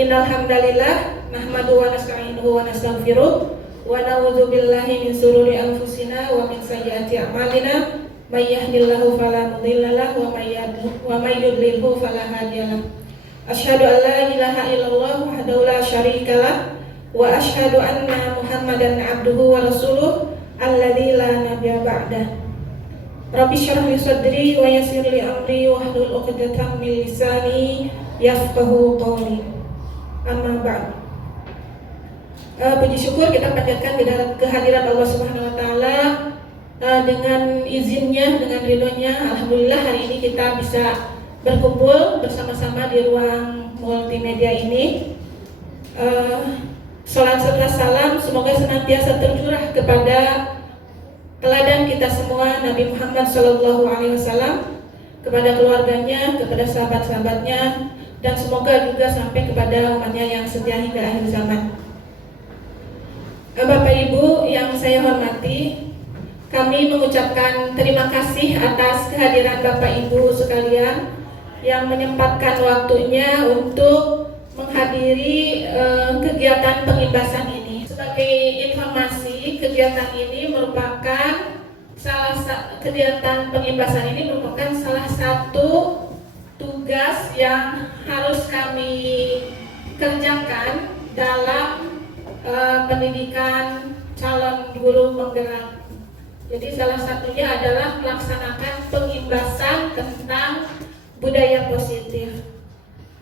Innal hamdalillah nahmaduhu wa nasta'inuhu wa nastaghfiruh wa na'udzu billahi min shururi anfusina wa min sayyiati a'malina may yahdihillahu fala mudilla lahu wa may yudlilhu fala hadiyalah. Asyhadu an la ilaha illallah wahdahu la syarika lah wa asyhadu anna Muhammadan abduhu wa rasuluh alladzi la nabiyya ba'dah. Rabbi syrah li sadri wa yassir li amri wahlul 'uqdatam min lisani yafqahu qawli. Amma ba'd. Puji syukur kita panjatkan kehadirat Allah Subhanahu wa taala dengan izinnya, dengan ridhonya. Alhamdulillah hari ini kita bisa berkumpul bersama-sama di ruang multimedia ini. Salam serta salam semoga senantiasa tercurah kepada teladan kita semua Nabi Muhammad SAW, kepada keluarganya, kepada sahabat-sahabatnya, dan semoga juga sampai kepada umatnya yang setia hingga akhir zaman. Bapak Ibu yang saya hormati, kami mengucapkan terima kasih atas kehadiran Bapak Ibu sekalian yang menyempatkan waktunya untuk menghadiri kegiatan pengimbasan ini. Sebagai informasi, kegiatan ini merupakan kegiatan pengimbasan ini merupakan salah satu tugas yang harus kami kerjakan dalam pendidikan calon guru penggerak. Jadi salah satunya adalah melaksanakan pengimbasan tentang budaya positif.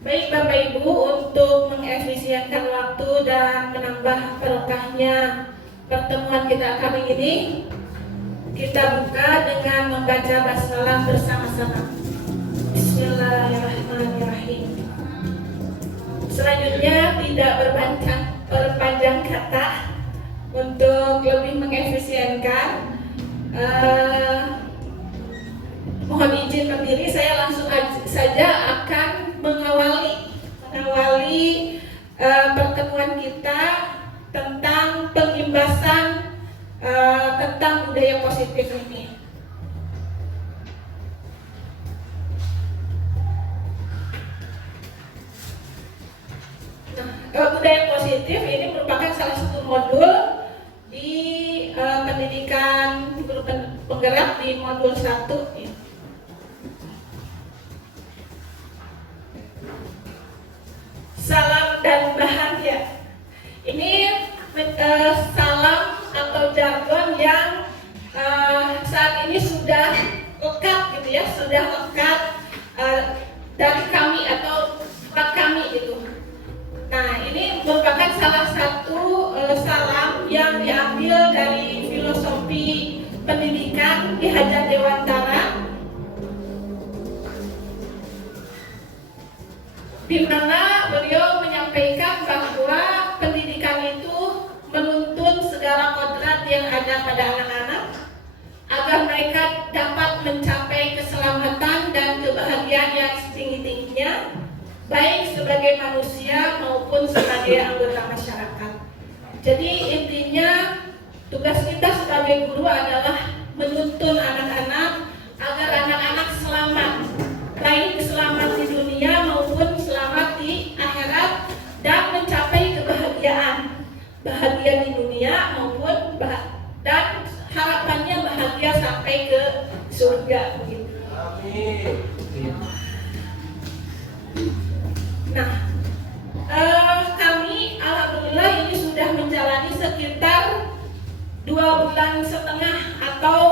Baik Bapak Ibu, untuk mengefisienkan waktu dan menambah barokahnya pertemuan kita kali ini, kita buka dengan membaca basmalah bersama-sama. Bismillahirrahmanirrahim. Selanjutnya tidak berpanjang kata, untuk lebih mengefisienkan, mohon izin berdiri. Saya langsung saja akan mengawali pertemuan kita tentang pengimbasan tentang budaya positif ini. Budaya positif ini merupakan salah satu modul di pendidikan guru penggerak di modul 1. Salam dan bahagia. Ini salam atau jargon yang saat ini sudah lekat gitu ya, sudah lekat dari kami atau buat kami gitu. Nah, ini merupakan salah satu salam yang diambil dari filosofi pendidikan Ki Hajar Dewantara, di mana beliau menyampaikan bahwa pendidikan itu menuntun segala kodrat yang ada pada anak-anak agar mereka dapat mencapai keselamatan dan kebahagiaan yang setinggi-tingginya, baik sebagai manusia maupun sebagai anggota masyarakat. Jadi intinya tugas kita sebagai guru adalah menuntun anak-anak agar anak-anak selamat, baik selamat di dunia maupun selamat di akhirat, dan mencapai kebahagiaan, bahagia di dunia maupun dan harapannya bahagia sampai ke surga begitu. Amin. Nah, kami alhamdulillah ini sudah menjalani sekitar 2,5 bulan atau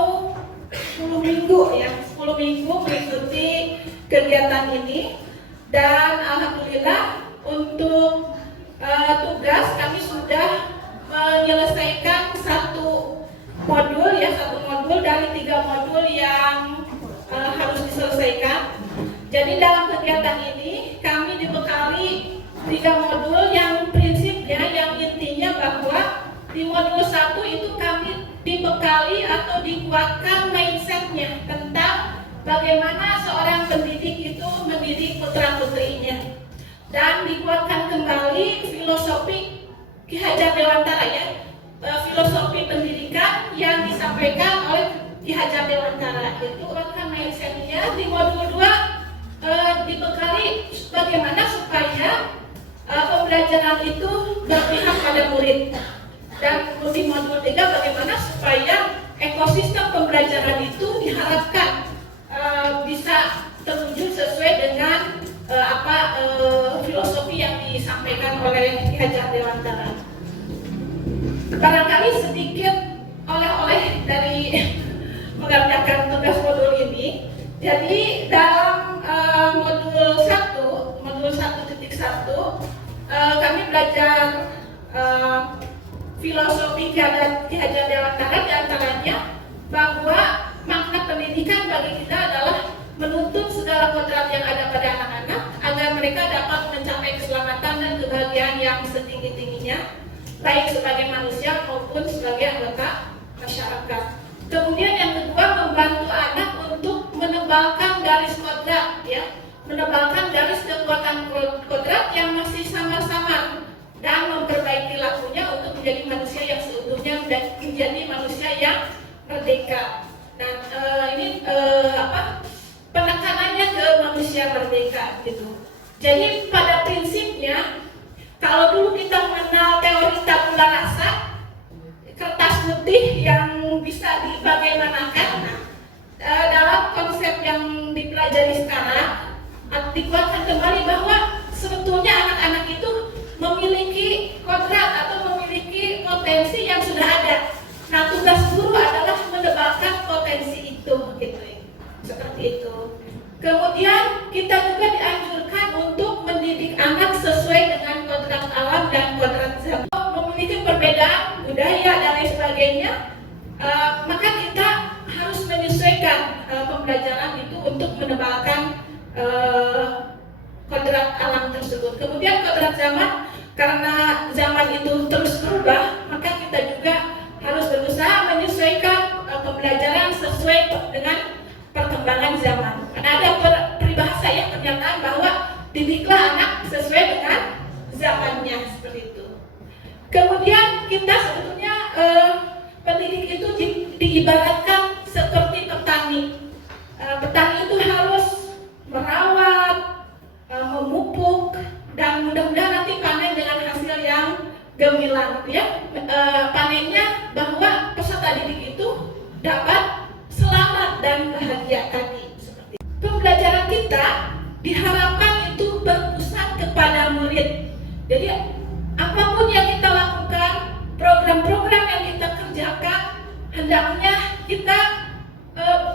10 minggu ya, 10 minggu mengikuti kegiatan ini, dan alhamdulillah untuk tugas kami sudah menyelesaikan satu modul dari 3 modul yang harus diselesaikan. Jadi dalam kegiatan ini kami dibekali 3 modul yang prinsipnya, yang intinya bahwa di modul 1 itu kami dibekali atau dikuatkan mindsetnya tentang bagaimana seorang pendidik itu mendidik putra-putrinya, dan dikuatkan kembali filosofi Ki Hajar Dewantara ya, filosofi pendidikan yang disampaikan oleh Ki Hajar Dewantara itu kuatkan mindsetnya. Di modul 2 dibekali bagaimana supaya pembelajaran itu berpihak pada murid. Dan di modul 3 bagaimana supaya ekosistem pembelajaran itu diharapkan bisa terwujud sesuai dengan filosofi yang disampaikan oleh Ki Hajar Dewantara. Barangkali sedikit oleh-oleh dari mengerjakan tugas modul ini. Jadi dalam modul 1.1 kami belajar filosofi Ki Hajar Dewantara, diantaranya bahwa makna pendidikan bagi kita adalah menuntut segala kodrat yang ada pada anak-anak agar mereka dapat mencapai keselamatan dan kebahagiaan yang setinggi-tingginya, baik sebagai manusia maupun sebagai anggota masyarakat. Kemudian yang kedua, membantu anak untuk menebalkan garis kodrat, ya, menebalkan garis kekuatan kodrat yang masih samar-samar dan memperbaiki lakunya untuk menjadi manusia yang seutuhnya dan menjadi manusia yang merdeka. Dan ini penekanannya ke manusia merdeka gitu. Jadi pada prinsipnya, kalau dulu kita mengenal teori tabula rasa, kertas putih yang bisa dibagaimanakan, dalam konsep yang dipelajari sekarang dikuatkan kembali bahwa sebetulnya anak-anak itu memiliki kodrat atau memiliki potensi yang sudah ada. Nah, tugas guru adalah menebalkan potensi itu, gitu, seperti itu. Kemudian kita juga dianjurkan untuk mendidik anak sesuai dengan kodrat alam dan kodrat zaman. Memiliki perbedaan budaya dan lain sebagainya, maka kita harus menyesuaikan pembelajaran itu untuk menebalkan kodrat alam tersebut. Kemudian kodrat zaman, karena zaman itu terus berubah, maka kita juga harus berusaha menyesuaikan pembelajaran sesuai dengan perkembangan zaman. Karena ada peribahasa ya, pernyataan bahwa didiklah anak sesuai dengan zamannya, seperti itu. Kemudian kita sebetulnya pendidik itu diibaratkan seperti petani. Petani itu harus merawat, memupuk, dan mudah-mudahan nanti panen dengan hasil yang gemilang, ya. Panennya bahwa peserta didik itu dapat selamat dan bahagia tadi. Seperti itu. Pembelajaran kita diharapkan itu berpusat kepada murid. Jadi apapun yang kita lakukan, program-program yang kita kerjakan, hendaknya kita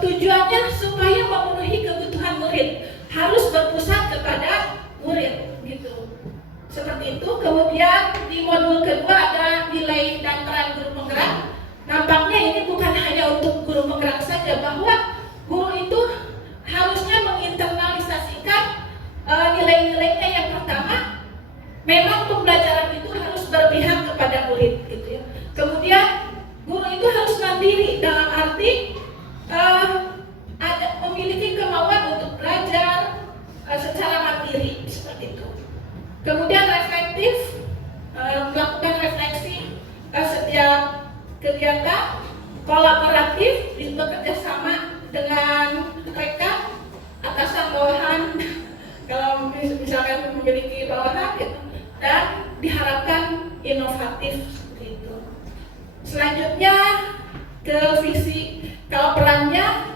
tujuannya supaya memenuhi kebutuhan murid, harus berpusat kepada murid, gitu. Seperti itu. Kemudian di modul kedua ada nilai dan peran guru penggerak. Nampaknya ini bukan hanya untuk guru penggerak saja, bahwa guru itu harusnya menginternalisasikan nilai-nilainya. Yang pertama, memang pembelajaran itu harus berpihak kepada murid, gitu ya. Kemudian guru itu harus mandiri, dalam arti memiliki kemauan untuk belajar secara mandiri, seperti itu. Kemudian reflektif, melakukan refleksi setiap kegiatan, kolaboratif, bekerja sama dengan rekan, atasan, bawahan, kalau misalkan memiliki bawahan, gitu. Dan diharapkan inovatif, seperti itu. Selanjutnya ke visi. Kalau perannya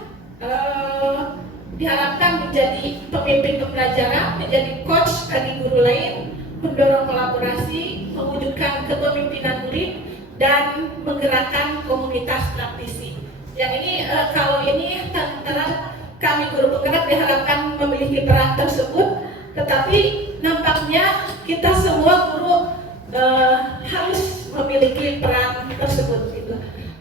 diharapkan menjadi pemimpin pembelajaran, menjadi coach bagi guru lain, mendorong kolaborasi, mewujudkan kepemimpinan murid, dan menggerakkan komunitas praktisi. Yang ini kalau ini antara kami guru penggerak diharapkan memiliki peran tersebut, tetapi nampaknya kita semua guru harus memiliki peran tersebut, gitu.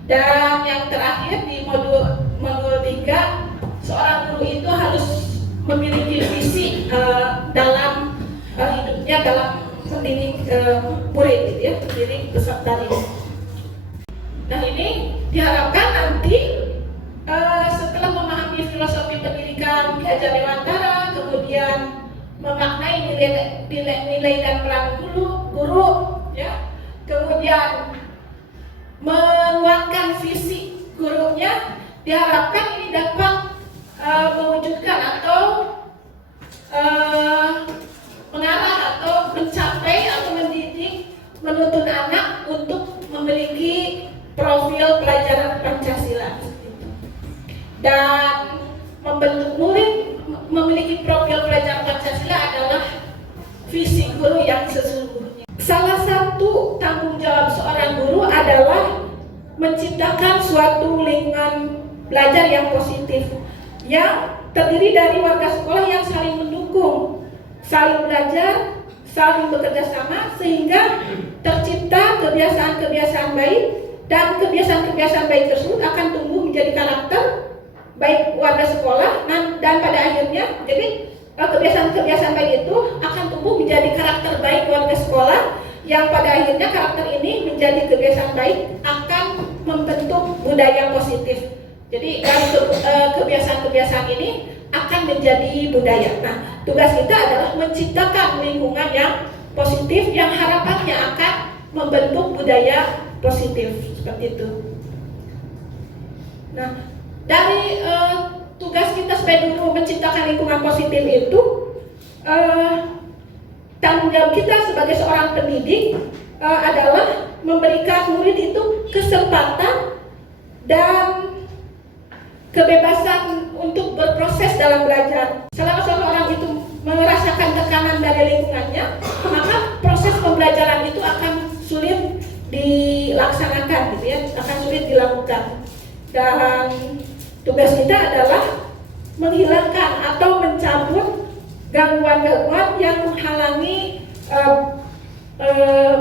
Dan yang terakhir di modul 3, seorang guru itu harus memiliki visi dalam hidupnya, dalam mendidik murid, gitu ya, mendidik peserta didik. Nah, ini diharapkan nanti setelah memahami filosofi pendidikan Ki Hajar Dewantara, kemudian memaknai nilai dan peran guru, ya, kemudian menguatkan visi gurunya, diharapkan ini dapat mewujudkan atau mengarah atau mencapai atau menuntun anak untuk memiliki profil pelajaran Pancasila dan membentuk murid memiliki profil pelajaran Pancasila adalah visi guru yang sesungguhnya. Salah satu tanggung jawab seorang guru adalah menciptakan suatu lingkungan belajar yang positif yang terdiri dari warga sekolah yang saling mendukung, saling belajar, saling bekerja sama sehingga tercipta kebiasaan-kebiasaan baik dan kebiasaan-kebiasaan baik tersebut akan tumbuh menjadi karakter baik warga sekolah dan pada akhirnya jadi kebiasaan-kebiasaan baik itu akan tumbuh menjadi karakter baik warga sekolah yang pada akhirnya karakter ini menjadi kebiasaan baik akan membentuk budaya positif. Jadi dari kebiasaan-kebiasaan ini akan menjadi budaya. Nah, tugas kita adalah menciptakan lingkungan yang positif yang harapannya akan membentuk budaya positif seperti itu. Nah, dari tugas kita sebagai guru menciptakan lingkungan positif itu tanggung jawab kita sebagai seorang pendidik adalah memberikan murid itu kesempatan dan kebebasan untuk berproses dalam belajar. Selama seseorang itu merasakan tekanan dari lingkungannya, maka proses pembelajaran itu akan sulit dilaksanakan, gitu ya, akan sulit dilakukan. Dan tugas kita adalah menghilangkan atau mencabut gangguan-gangguan yang menghalangi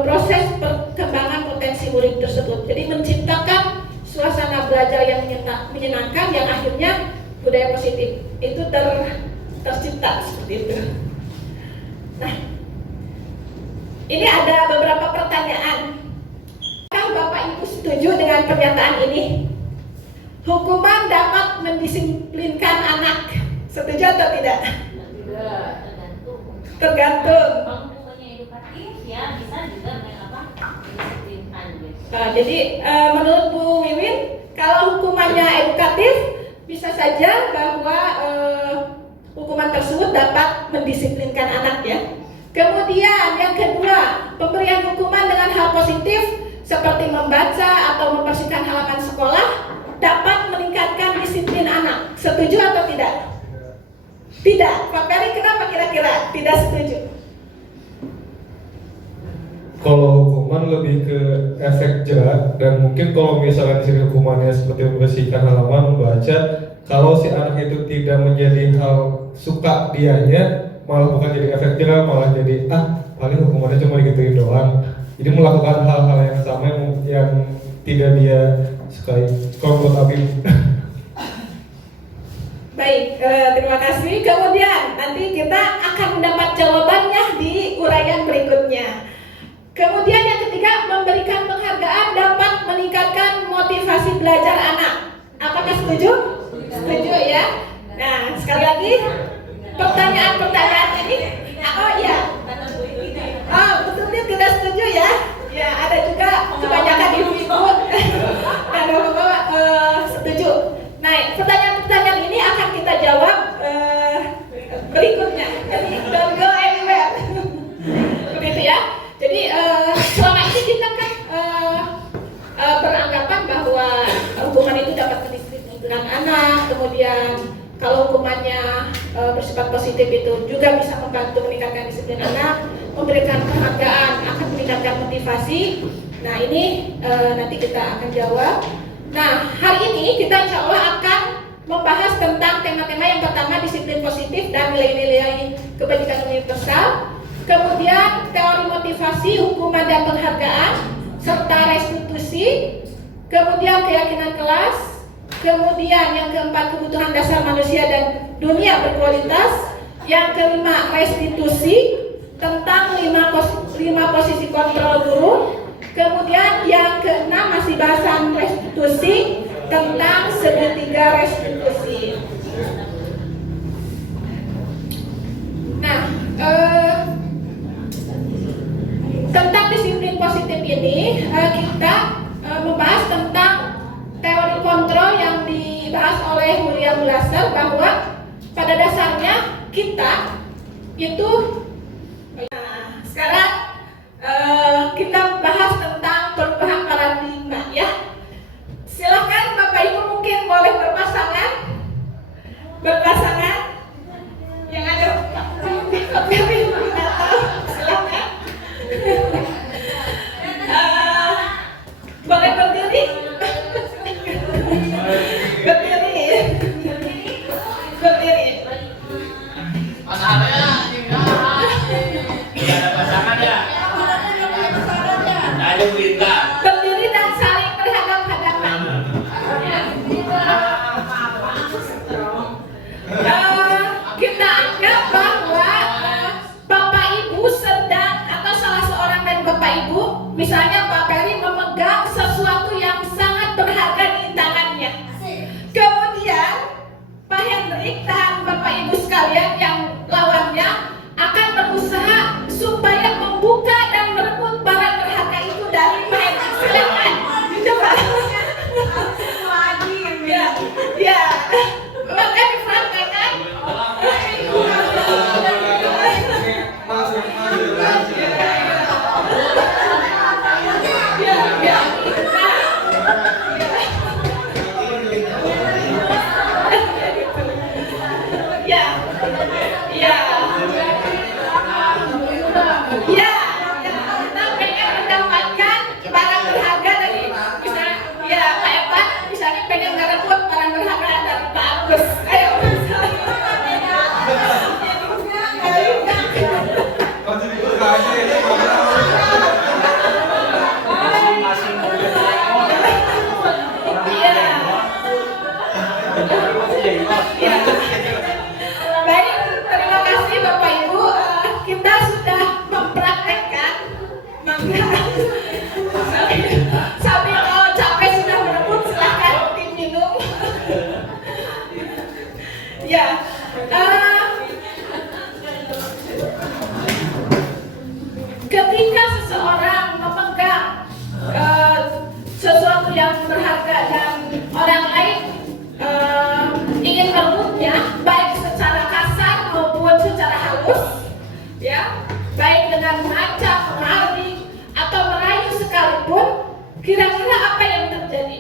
proses perkembangan potensi murid tersebut. Jadi menciptakan suasana belajar yang menyenangkan yang akhirnya budaya positif itu tercipta seperti itu. Nah, ini ada beberapa pertanyaan. Apakah Bapak Ibu setuju dengan pernyataan ini? Hukuman dapat mendisiplinkan anak. Setuju atau tidak? Tidak, Tergantung. Kalau hukumannya edukatif ya bisa juga dengan apa? Mendisiplinkan gitu. Jadi menurut Bu Wiwin, kalau hukumannya edukatif, bisa saja bahwa hukuman tersebut dapat mendisiplinkan anak ya. Kemudian yang kedua, pemberian hukuman dengan hal positif seperti membaca atau membersihkan halaman sekolah dapat meningkatkan disiplin anak. Setuju atau tidak? Tidak. Pak Ferry, kenapa kira-kira tidak setuju? Kalau hukuman lebih ke efek jerak, dan mungkin kalau misalnya di sini hukumannya seperti membersihkan halaman, membaca, kalau si anak itu tidak menjadi hal suka dianya, malah bukan jadi efek jerak, malah jadi paling hukumannya cuma digituin doang. Jadi melakukan hal-hal yang sama yang tidak dia sukai. Kalau menurut Abi. Baik, terima kasih. Kemudian nanti kita akan mendapat jawabannya di uraian berikutnya. Kemudian yang ketiga, memberikan penghargaan dapat meningkatkan motivasi belajar anak. Apakah setuju? Setuju ya. Nah, sekali lagi pertanyaan-pertanyaan ini. Oh iya. Oh, betul dia tidak setuju ya. Ya, ada juga kebanyakan ibu-ibu. Ada bapak setuju. Nah, pertanyaan-pertanyaan ini akan kita jawab berikutnya. Jadi don't go anywhere. Begitu ya. Jadi selama ini kita kan beranggapan bahwa hukuman itu dapat mendisiplinkan anak, kemudian kalau hukumannya bersifat positif itu juga bisa membantu meningkatkan disiplin anak, memberikan penghargaan akan meningkatkan motivasi. Nah ini nanti kita akan jawab. Nah hari ini kita insya Allah akan membahas tentang tema-tema yang pertama disiplin positif dan nilai-nilai kebajikan universal. Kemudian teori motivasi, hukuman dan penghargaan, serta restitusi. Kemudian keyakinan kelas. Kemudian yang keempat kebutuhan dasar manusia dan dunia berkualitas. Yang kelima restitusi tentang lima posisi kontrol guru. Kemudian yang keenam masih bahasan restitusi tentang segitiga restitusi. Nah, tentang disiplin positif ini kita membahas tentang teori kontrol yang dibahas oleh William Glasser, bahwa pada dasarnya kita itu sekarang kita bahas Sambil kalau capek sudah berebut silahkan diminum. Ya, ketika seseorang memegang sesuatu yang berharga dan orang lain ingin merebutnya, baik secara kasar maupun secara halus, ya, baik dengan mengancam, mengarik, atau merayu sekalipun, kira-kira apa yang terjadi?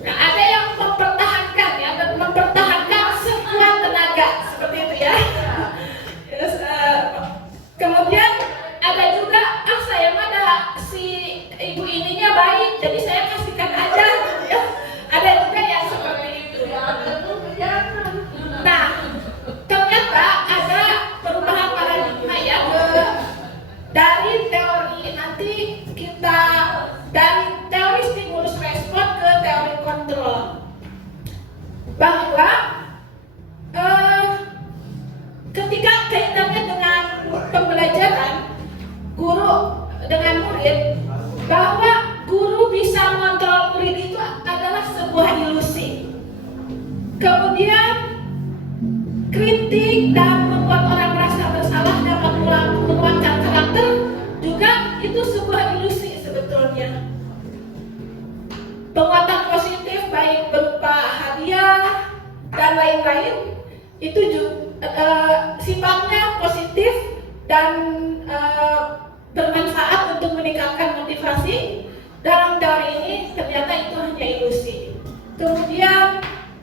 Nah, ada yang mempertahankan, ya, dan mempertahankan sekuat tenaga, seperti itu ya. Terus, kemudian ada juga, saya mana si ibu ininya baik, jadi saya kasihkan aja, gitu ya. Ada juga yang seperti itu. Nah, ternyata ada perubahan paradigma ya dari teori nanti kita dari teori stimulus respon ke teori kontrol, bahwa ketika kaitannya dengan pembelajaran guru dengan murid, bahwa guru bisa mengontrol murid itu adalah sebuah ilusi. Kemudian kritik dan membuat orang merasa bersalah dapat menguatkan karakter juga itu sebuah ilusi sebetulnya. Penguatan positif baik berupa hadiah dan lain-lain itu juga sifatnya positif dan bermanfaat untuk meningkatkan motivasi. Dalam teori ini ternyata itu hanya ilusi. Kemudian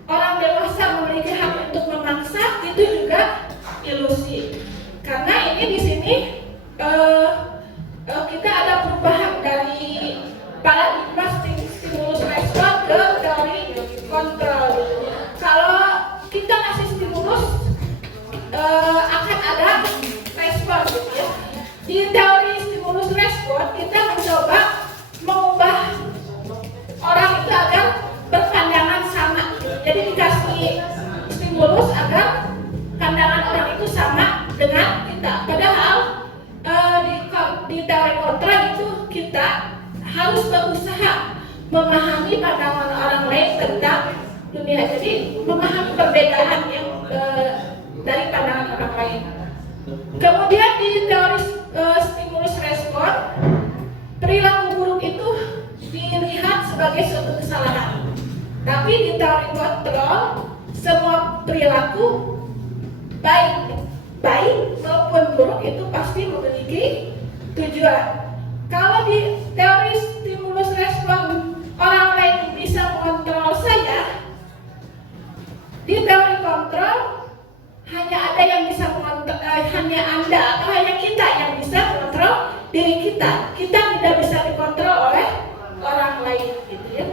orang dewasa memiliki hak untuk memaksa, itu juga ilusi. Karena ini di sini kita ada perubahan dari paradigma stimulus respon ke teori kontrol. Kalau kita ngasih stimulus akan ada respon, gitu ya. Di teori stimulus respon kita mencoba mengubah orang itu agar berpandangan sama. Jadi dikasih stimulus agar pandangan orang itu sama dengan kita. Padahal di teori kontra itu kita harus berusaha memahami pandangan orang lain tentang dunia. Jadi memahami perbedaan yang dari pandangan orang lain. Kemudian di teori stimulus respon, perilaku buruk itu dilihat sebagai suatu kesalahan. Tapi di teori kontrol, semua perilaku baik maupun buruk itu pasti memiliki tujuan. Kalau di teori stimulus respon orang lain bisa mengontrol saya, di teori kontrol hanya ada yang bisa mengontrol, hanya Anda atau hanya kita yang bisa mengontrol diri kita. Kita tidak bisa dikontrol oleh orang lain, gitu ya.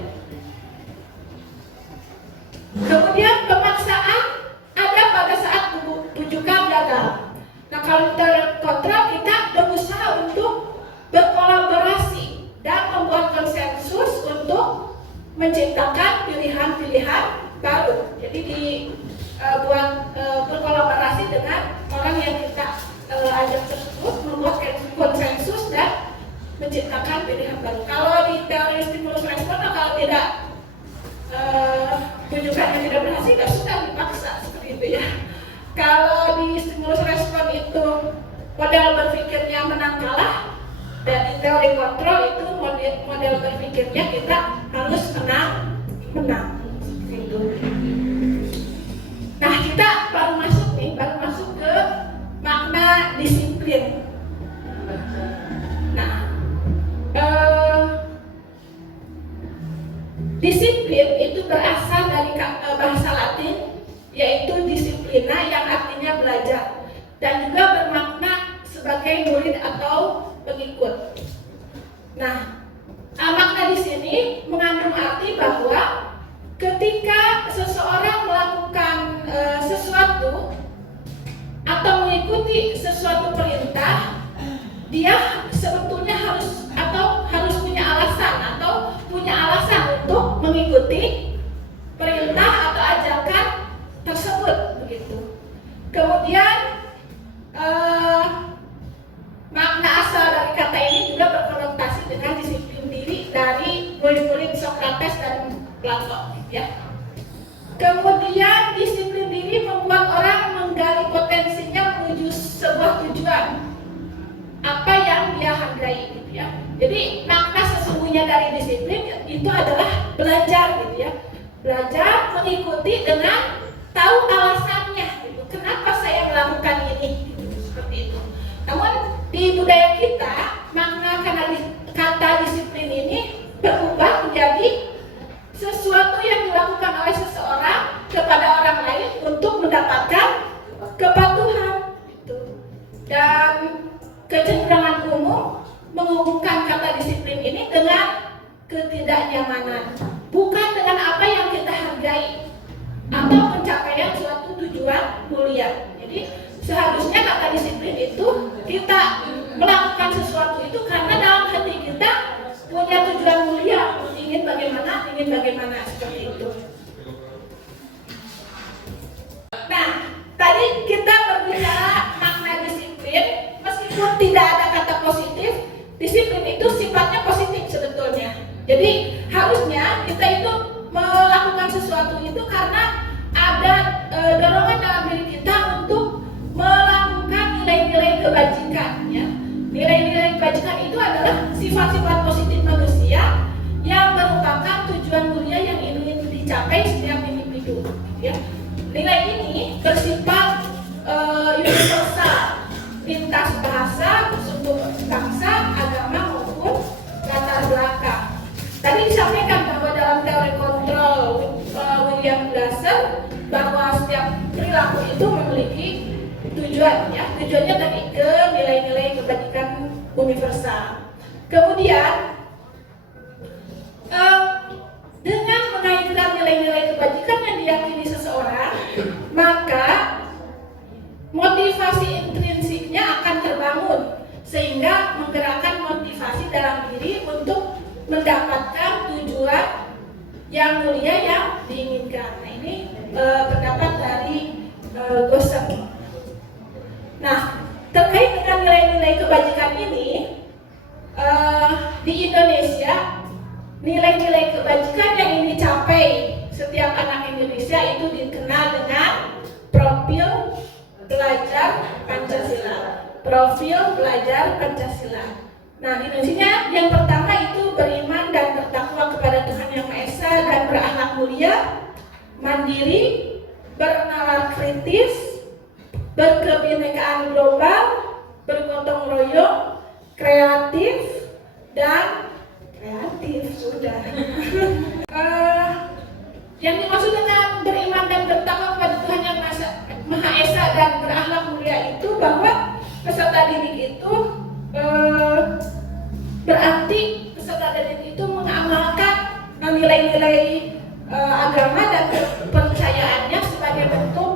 Kemudian pemaksaan ada pada saat bujukan gagal. Nah, kalau teori kontrol kita berusaha untuk berkolaborasi dan membuat konsensus untuk menciptakan pilihan-pilihan baru. Jadi buat berkolaborasi dengan orang yang kita ajak tersebut, membuat konsensus dan menciptakan pilihan baru. Kalau di teori stimulus respon, kalau tidak bujukannya tidak berhasil, tidak sudah dipaksa seperti itu ya. Kalau di stimulus respon itu model berpikirnya menang kalah, dan di teori kontrol itu model berpikirnya kita harus menang seperti itu. Nah, kita baru masuk ke makna disiplin. Nah, disiplin itu berasal dari bahasa Latin, yaitu disiplina yang artinya belajar dan juga bermakna sebagai murid atau pengikut. Nah, makna di sini mengandung arti bahwa ketika seseorang melakukan sesuatu atau mengikuti sesuatu perintah, dia sebetulnya harus punya alasan untuk mengikuti perintah atau ajakan tersebut, begitu. Kemudian makna asal Plato, ya. Kemudian disiplin diri membuat orang menggali potensinya menuju sebuah tujuan apa yang dia hargai, gitu ya. Jadi makna sesungguhnya dari disiplin itu adalah belajar, gitu ya. Belajar mengikuti dengan tahu alasannya, gitu. Kenapa saya melakukan ini, gitu, seperti itu. Namun di budaya kita makna kata disiplin ini berubah menjadi sesuatu yang dilakukan oleh seseorang kepada orang lain untuk mendapatkan kepatuhan, gitu. Dan kecenderungan umum menghubungkan kata disiplin ini dengan ketidaknyamanan, bukan dengan apa yang kita hargai atau pencapaian suatu tujuan mulia. Jadi seharusnya kata disiplin itu kita melakukan sesuatu itu karena dalam hati kita punya tujuan mulia, ingin bagaimana seperti itu. Nah, tadi kita berbicara makna disiplin, meskipun tidak ada kata positif, disiplin itu sifatnya positif sebetulnya. Jadi harusnya kita itu melakukan sesuatu itu karena ada dorongan dalam diri kita untuk melakukan nilai-nilai kebajikan, ya. Nilai-nilai kebajikan itu adalah sifat-sifat positif manusia yang merupakan tujuan mulia yang ingin dicapai setiap individu, ya. Nilai ini bersifat universal, lintas bahasa, suku bangsa, agama maupun latar belakang. Tadi disampaikan bahwa dalam teori kontrol William Glasser bahwa setiap perilaku itu memiliki tujuan, ya. Tujuannya tadi ke nilai-nilai kebajikan universal. Kemudian dengan mengaitkan nilai-nilai kebajikan yang diyakini seseorang, maka motivasi intrinsiknya akan terbangun sehingga menggerakkan motivasi dalam diri untuk mendapatkan tujuan yang mulia yang diinginkan. Nah, ini pendapat dari Gosser. Nah, terkait dengan nilai-nilai kebajikan ini, di Indonesia nilai-nilai kebajikan yang ingin dicapai setiap anak Indonesia itu dikenal dengan profil pelajar Pancasila. Profil pelajar Pancasila. Nah, di Indonesia yang pertama itu beriman dan bertakwa kepada Tuhan Yang Maha Esa dan berakhlak mulia, mandiri, bernalar kritis, berkebinekaan global, bergotong royong, kreatif, dan sudah. Yang dimaksud dengan beriman dan bertakwa kepada Tuhan Yang Maha Esa dan berakhlak mulia itu bahwa peserta didik itu berarti peserta didik itu mengamalkan nilai-nilai agama dan kepercayaannya sebagai bentuk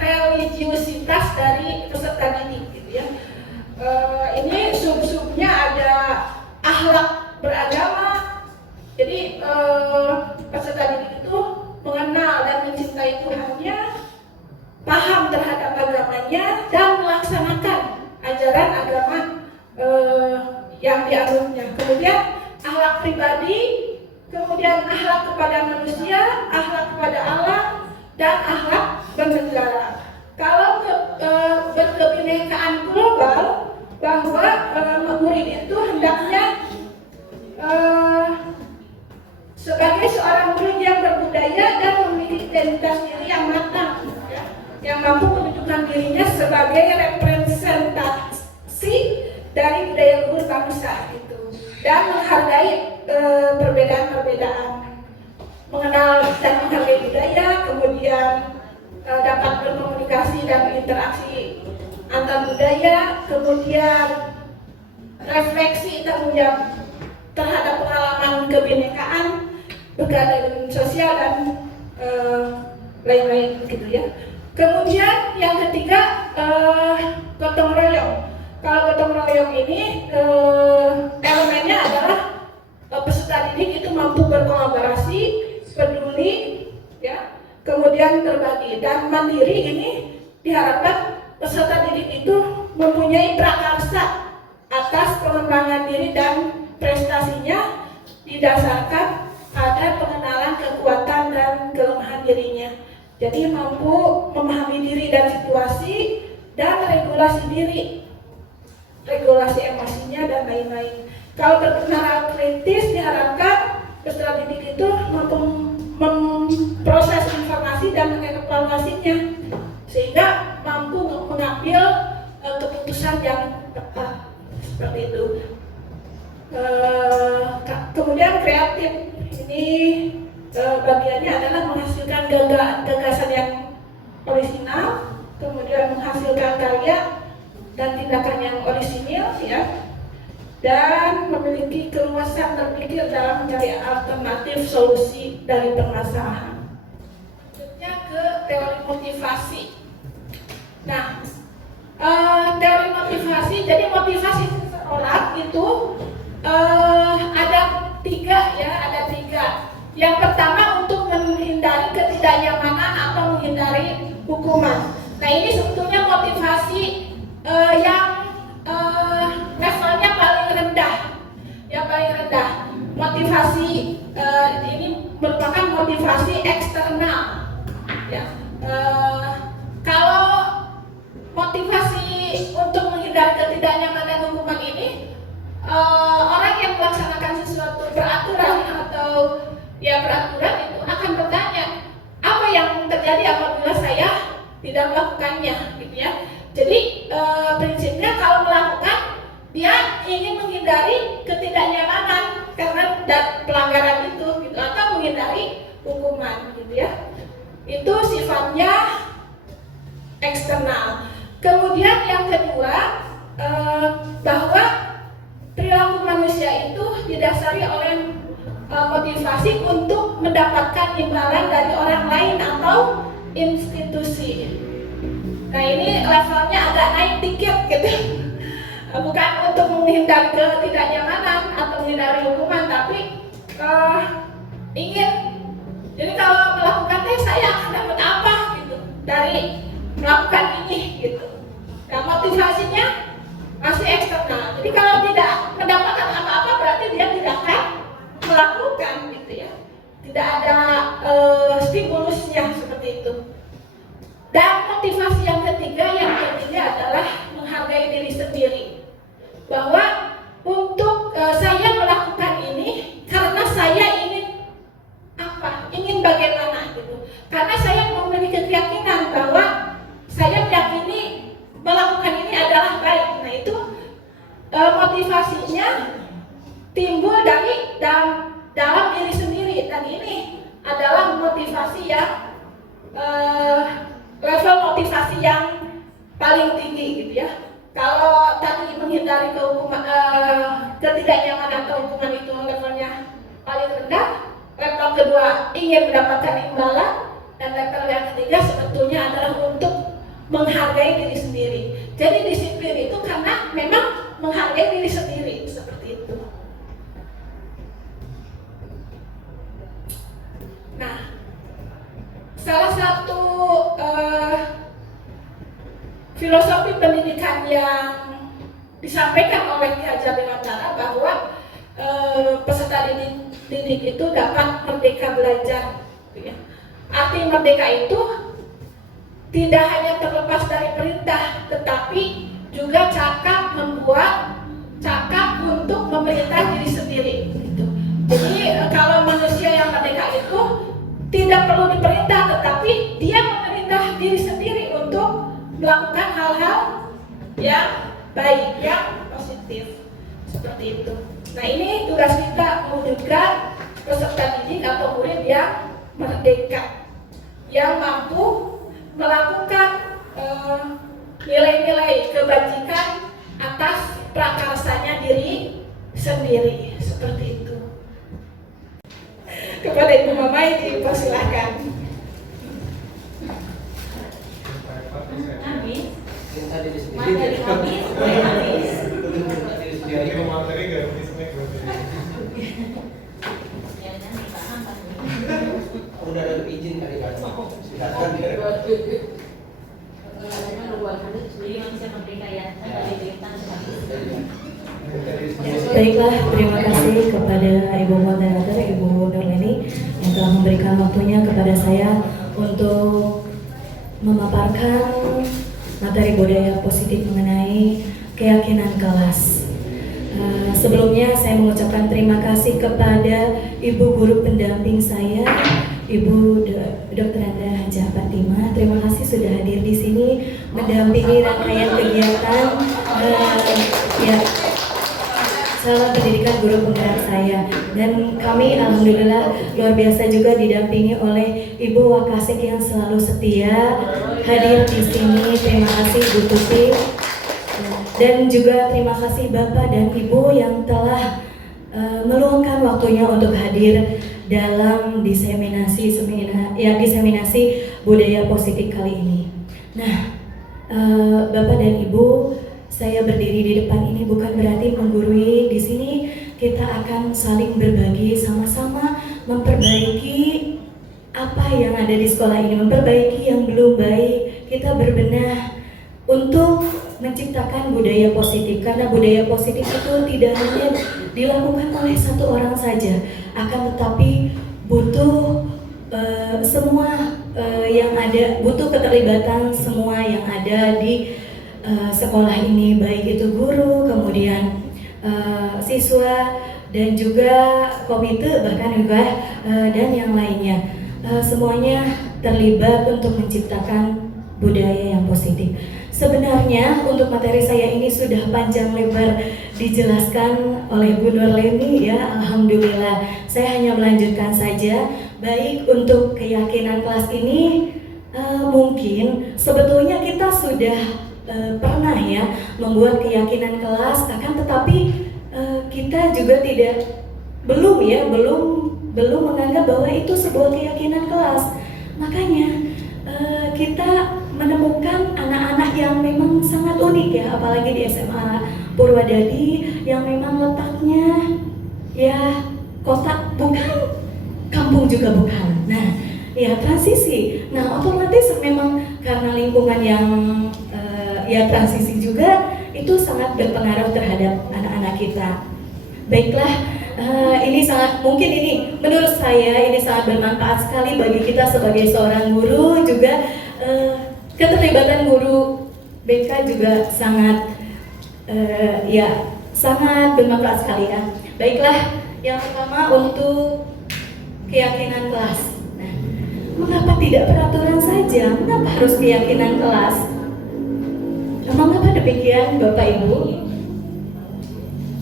religiusitas dari peserta didik, gitu ya. Ini sub-subnya ada akhlak beragama. Jadi peserta didik itu mengenal dan mencintai Tuhannya, paham terhadap agamanya, dan melaksanakan ajaran agama yang dianutnya. Kemudian akhlak pribadi, kemudian akhlak kepada manusia, akhlak kepada alam, dan akhlak bernegara. Kalau berkebinekaan global, bahwa murid itu hendaknya sebagai seorang murid yang berbudaya dan memiliki identitas diri yang matang, ya, yang mampu menunjukkan dirinya sebagai representasi dari budaya luhur bangsa itu, dan menghargai perbedaan-perbedaan, mengenal dan menghargai budaya, kemudian dapat berkomunikasi dan berinteraksi antar budaya, kemudian refleksi tanggung jawab terhadap pengalaman kebinekaan, berkeadilan sosial, dan lain-lain, gitu ya. Kemudian yang ketiga, gotong royong. Kalau gotong royong ini elemennya adalah peserta didik itu mampu berkolaborasi, peduli, ya, kemudian berbagi, dan mandiri. Ini diharapkan peserta didik itu mempunyai prakarsa atas pengembangan diri dan prestasinya didasarkan ada pengenalan kekuatan dan kelemahan dirinya. Jadi mampu memahami diri dan situasi dan regulasi diri, regulasi emosinya dan lain-lain. Kalau berkenaan kritis diharapkan peserta didik itu mampu memproses informasi dan mengevaluasinya sehingga mampu mengambil keputusan yang tepat seperti itu. Kemudian kreatif ini bagiannya adalah menghasilkan gagasan yang orisinal, kemudian menghasilkan karya dan tindakan yang orisinil, ya, dan memiliki keluasan berpikir dalam mencari alternatif solusi dari permasalahan. Selanjutnya ke teori motivasi. Nah, teori motivasi, jadi motivasi seseorang itu ada tiga. Yang pertama untuk menghindari ketidaknyamanan atau menghindari hukuman. Nah, ini sebetulnya motivasi yang levelnya paling rendah. Yang paling rendah. Motivasi ini merupakan motivasi eksternal. Ya. Kalau motivasi untuk menghindari ketidaknyamanan hukuman ini, orang yang melaksanakan sesuatu peraturan atau peraturan itu akan bertanya, apa yang terjadi apabila saya tidak melakukannya, gitu ya. Jadi prinsipnya kalau melakukan, dia ingin menghindari ketidaknyamanan karena pelanggaran itu, gitu, atau menghindari hukuman, gitu ya. Itu sifatnya eksternal. Kemudian yang kedua, bahwa perilaku manusia itu didasari oleh motivasi untuk mendapatkan imbalan dari orang lain atau institusi. Nah, ini levelnya agak naik dikit gitu. Bukan untuk menghindari ketidaknyamanan atau menghindari hukuman, tapi ingin. Jadi kalau melakukan saya akan dapat apa gitu dari melakukan ini gitu. Nah, motivasinya masih eksternal. Jadi kalau tidak mendapatkan apa-apa berarti dia tidak akan melakukan, gitu ya. Tidak ada stimulusnya seperti itu. Dan motivasi yang ketiga adalah menghargai diri sendiri. Bahwa untuk saya melakukan ini karena saya ingin apa? Ingin bagaimana gitu. Karena saya memiliki keyakinan bahwa saya meyakini melakukan ini adalah baik. Nah, itu motivasinya timbul dari dalam diri sendiri, dan ini adalah motivasi yang level motivasi yang paling tinggi, gitu ya. Kalau tadi menghindari ketidaknyamanan atau hukuman itu levelnya paling rendah, level kedua ingin mendapatkan imbalan, dan level yang ketiga sebetulnya adalah untuk menghargai diri sendiri. Jadi disiplin itu karena memang menghargai diri sendiri, seperti itu. Nah, salah satu filosofi pendidikan yang disampaikan oleh Ki Hajar Dewantara bahwa peserta didik itu dapat merdeka belajar. Arti merdeka itu tidak hanya terlepas dari perintah, tetapi juga cakap untuk memerintah diri sendiri. Gitu. Jadi kalau manusia yang merdeka itu tidak perlu diperintah, tetapi dia memerintah diri sendiri untuk melakukan hal-hal yang baik, yang positif, seperti itu. Nah, ini tugas kita mewujudkan peserta didik atau murid yang merdeka, yang mampu melakukan nilai-nilai kebajikan atas prakarsanya diri sendiri, seperti itu. Kepada Ibu Mamai dipersilahkan. Habis. Habis. Materi habis. Jadi materi gratis nih. Ya nanti paham kan. Udah ada izin tadi Pak. Silakan. Jadi manusia merdeka ya, kan dari cerita habis. Baiklah, terima kasih kepada Ibu Moderator, Ibu Nurleni yang telah memberikan waktunya kepada saya untuk memaparkan materi budaya positif mengenai keyakinan kelas. Sebelumnya saya mengucapkan terima kasih kepada Ibu Guru pendamping saya, Ibu Dr. Anda Hajah Fatimah. Terima kasih sudah hadir di sini mendampingi rangkaian kegiatan salah pendidikan guru penggerak saya. Dan kami alhamdulillah luar biasa juga didampingi oleh Ibu Wakasek yang selalu setia hadir di sini. Terima kasih Bu Tuti. Dan juga terima kasih Bapak dan Ibu yang telah meluangkan waktunya untuk hadir dalam diseminasi budaya positif kali ini. Nah, Bapak dan Ibu, saya berdiri di depan ini bukan berarti menggurui. Di sini kita akan saling berbagi, sama-sama memperbaiki apa yang ada di sekolah ini, memperbaiki yang belum baik. Kita berbenah untuk menciptakan budaya positif, karena budaya positif itu tidak hanya dilakukan oleh satu orang saja, akan tetapi butuh semua yang ada, butuh keterlibatan semua yang ada di sekolah ini, baik itu guru, kemudian siswa, dan juga komite, bahkan juga dan yang lainnya. Semuanya terlibat untuk menciptakan budaya yang positif. Sebenarnya untuk materi saya ini sudah panjang lebar dijelaskan oleh Bu Nurleni ya, alhamdulillah. Saya hanya melanjutkan saja. Baik untuk keyakinan kelas ini, mungkin sebetulnya kita sudah pernah ya membuat keyakinan kelas, akan tetapi kita juga belum menganggap bahwa itu sebuah keyakinan kelas. Makanya kita menemukan anak-anak yang memang sangat unik ya, apalagi di SMA Purwadadi yang memang letaknya ya kota bukan, kampung juga bukan. Nah, ya transisi. Nah, otomatis memang karena lingkungan yang transisi juga itu sangat berpengaruh terhadap anak-anak kita. Baiklah, ini sangat mungkin ini menurut saya ini sangat bermanfaat sekali bagi kita sebagai seorang guru juga. Keterlibatan guru BK juga sangat sangat bermanfaat sekali ya. Baiklah, yang pertama untuk keyakinan kelas. Nah, mengapa tidak peraturan saja? Mengapa harus keyakinan kelas? Mengapa demikian Bapak Ibu?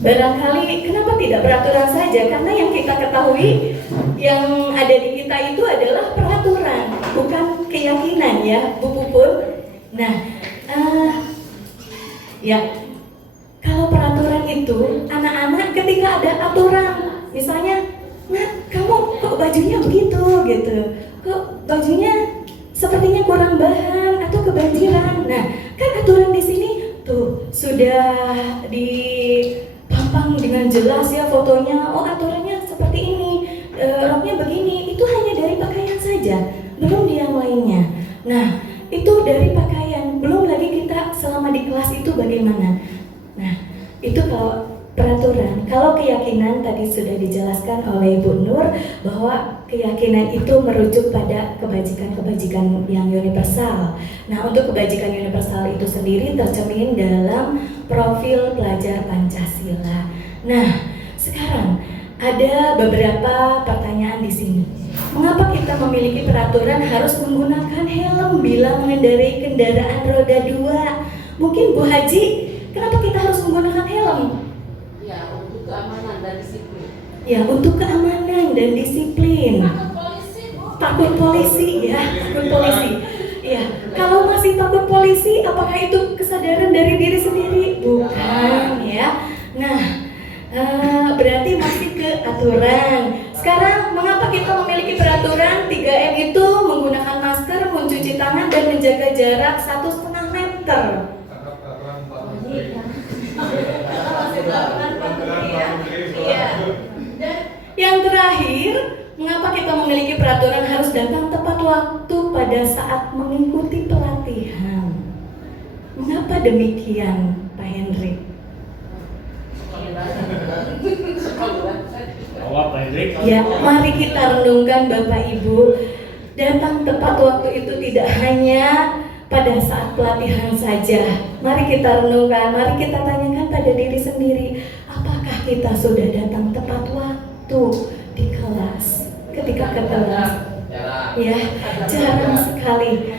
Barangkali kenapa tidak peraturan saja? Karena yang kita ketahui yang ada di kita itu adalah peraturan, bukan keyakinan ya, Bu Pupun. Nah, kalau peraturan itu anak-anak ketika ada aturan, misalnya, nah kamu kok bajunya begitu gitu, kok bajunya sepertinya kurang bahan atau kebanjiran. Nah, kan aturan di sini tuh sudah dipampang dengan jelas ya fotonya. Oh, aturannya seperti ini, roknya begini. Itu hanya dari pakaian saja, belum di yang lainnya. Nah, itu dari pakaian, belum lagi kita selama di kelas itu bagaimana. Nah, itu kalau peraturan. Kalau keyakinan tadi sudah dijelaskan oleh Bu Nur bahwa keyakinan itu merujuk pada kebajikan-kebajikan yang universal. Nah, untuk kebajikan universal itu sendiri tercermin dalam profil pelajar Pancasila. Nah, sekarang ada beberapa pertanyaan di sini. Mengapa kita memiliki peraturan harus menggunakan helm bila mengendarai kendaraan roda 2? Mungkin Bu Haji, kenapa kita harus menggunakan helm? Ya, untuk keamanan dan disiplin. Ya, untuk keamanan dan disiplin. Takut polisi, Bu. Takut polisi, ya, takut polisi. Ya, kalau masih takut polisi, apakah itu kesadaran dari diri sendiri? Bukan, ya. Nah, berarti masih ke aturan. Sekarang, mengapa kita memiliki peraturan 3M itu menggunakan masker, mencuci tangan, dan menjaga jarak 1,5 meter? Yang terakhir, mengapa kita memiliki peraturan harus datang tepat waktu pada saat mengikuti pelatihan? Mengapa demikian, Pak Hendrik? Ya, mari kita renungkan Bapak Ibu, datang tepat waktu itu tidak hanya pada saat pelatihan saja. Mari kita renungkan, mari kita tanyakan pada diri sendiri, apakah kita sudah datang tepat waktu di kelas, ketika ke kelas? Ya, jarang sekali.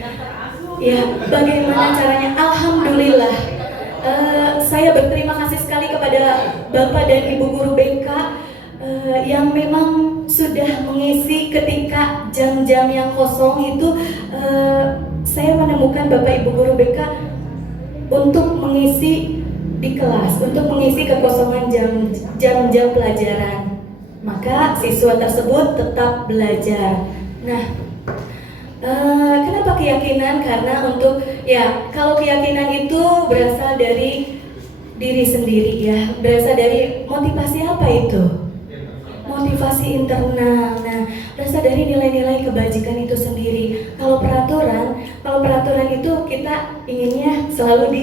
Ya, bagaimana caranya? Alhamdulillah, saya berterima kasih sekali kepada Bapak dan Ibu guru BK yang memang sudah mengisi ketika jam-jam yang kosong itu. Saya menemukan Bapak Ibu guru BK untuk mengisi di kelas, untuk mengisi kekosongan jam-jam pelajaran. Maka siswa tersebut tetap belajar. Nah, kenapa keyakinan? Karena untuk, ya, kalau keyakinan itu berasal dari diri sendiri, ya, berasal dari motivasi apa itu? Motivasi internal. Nah, berasal dari nilai-nilai kebajikan itu sendiri. Kalau peraturan itu kita inginnya selalu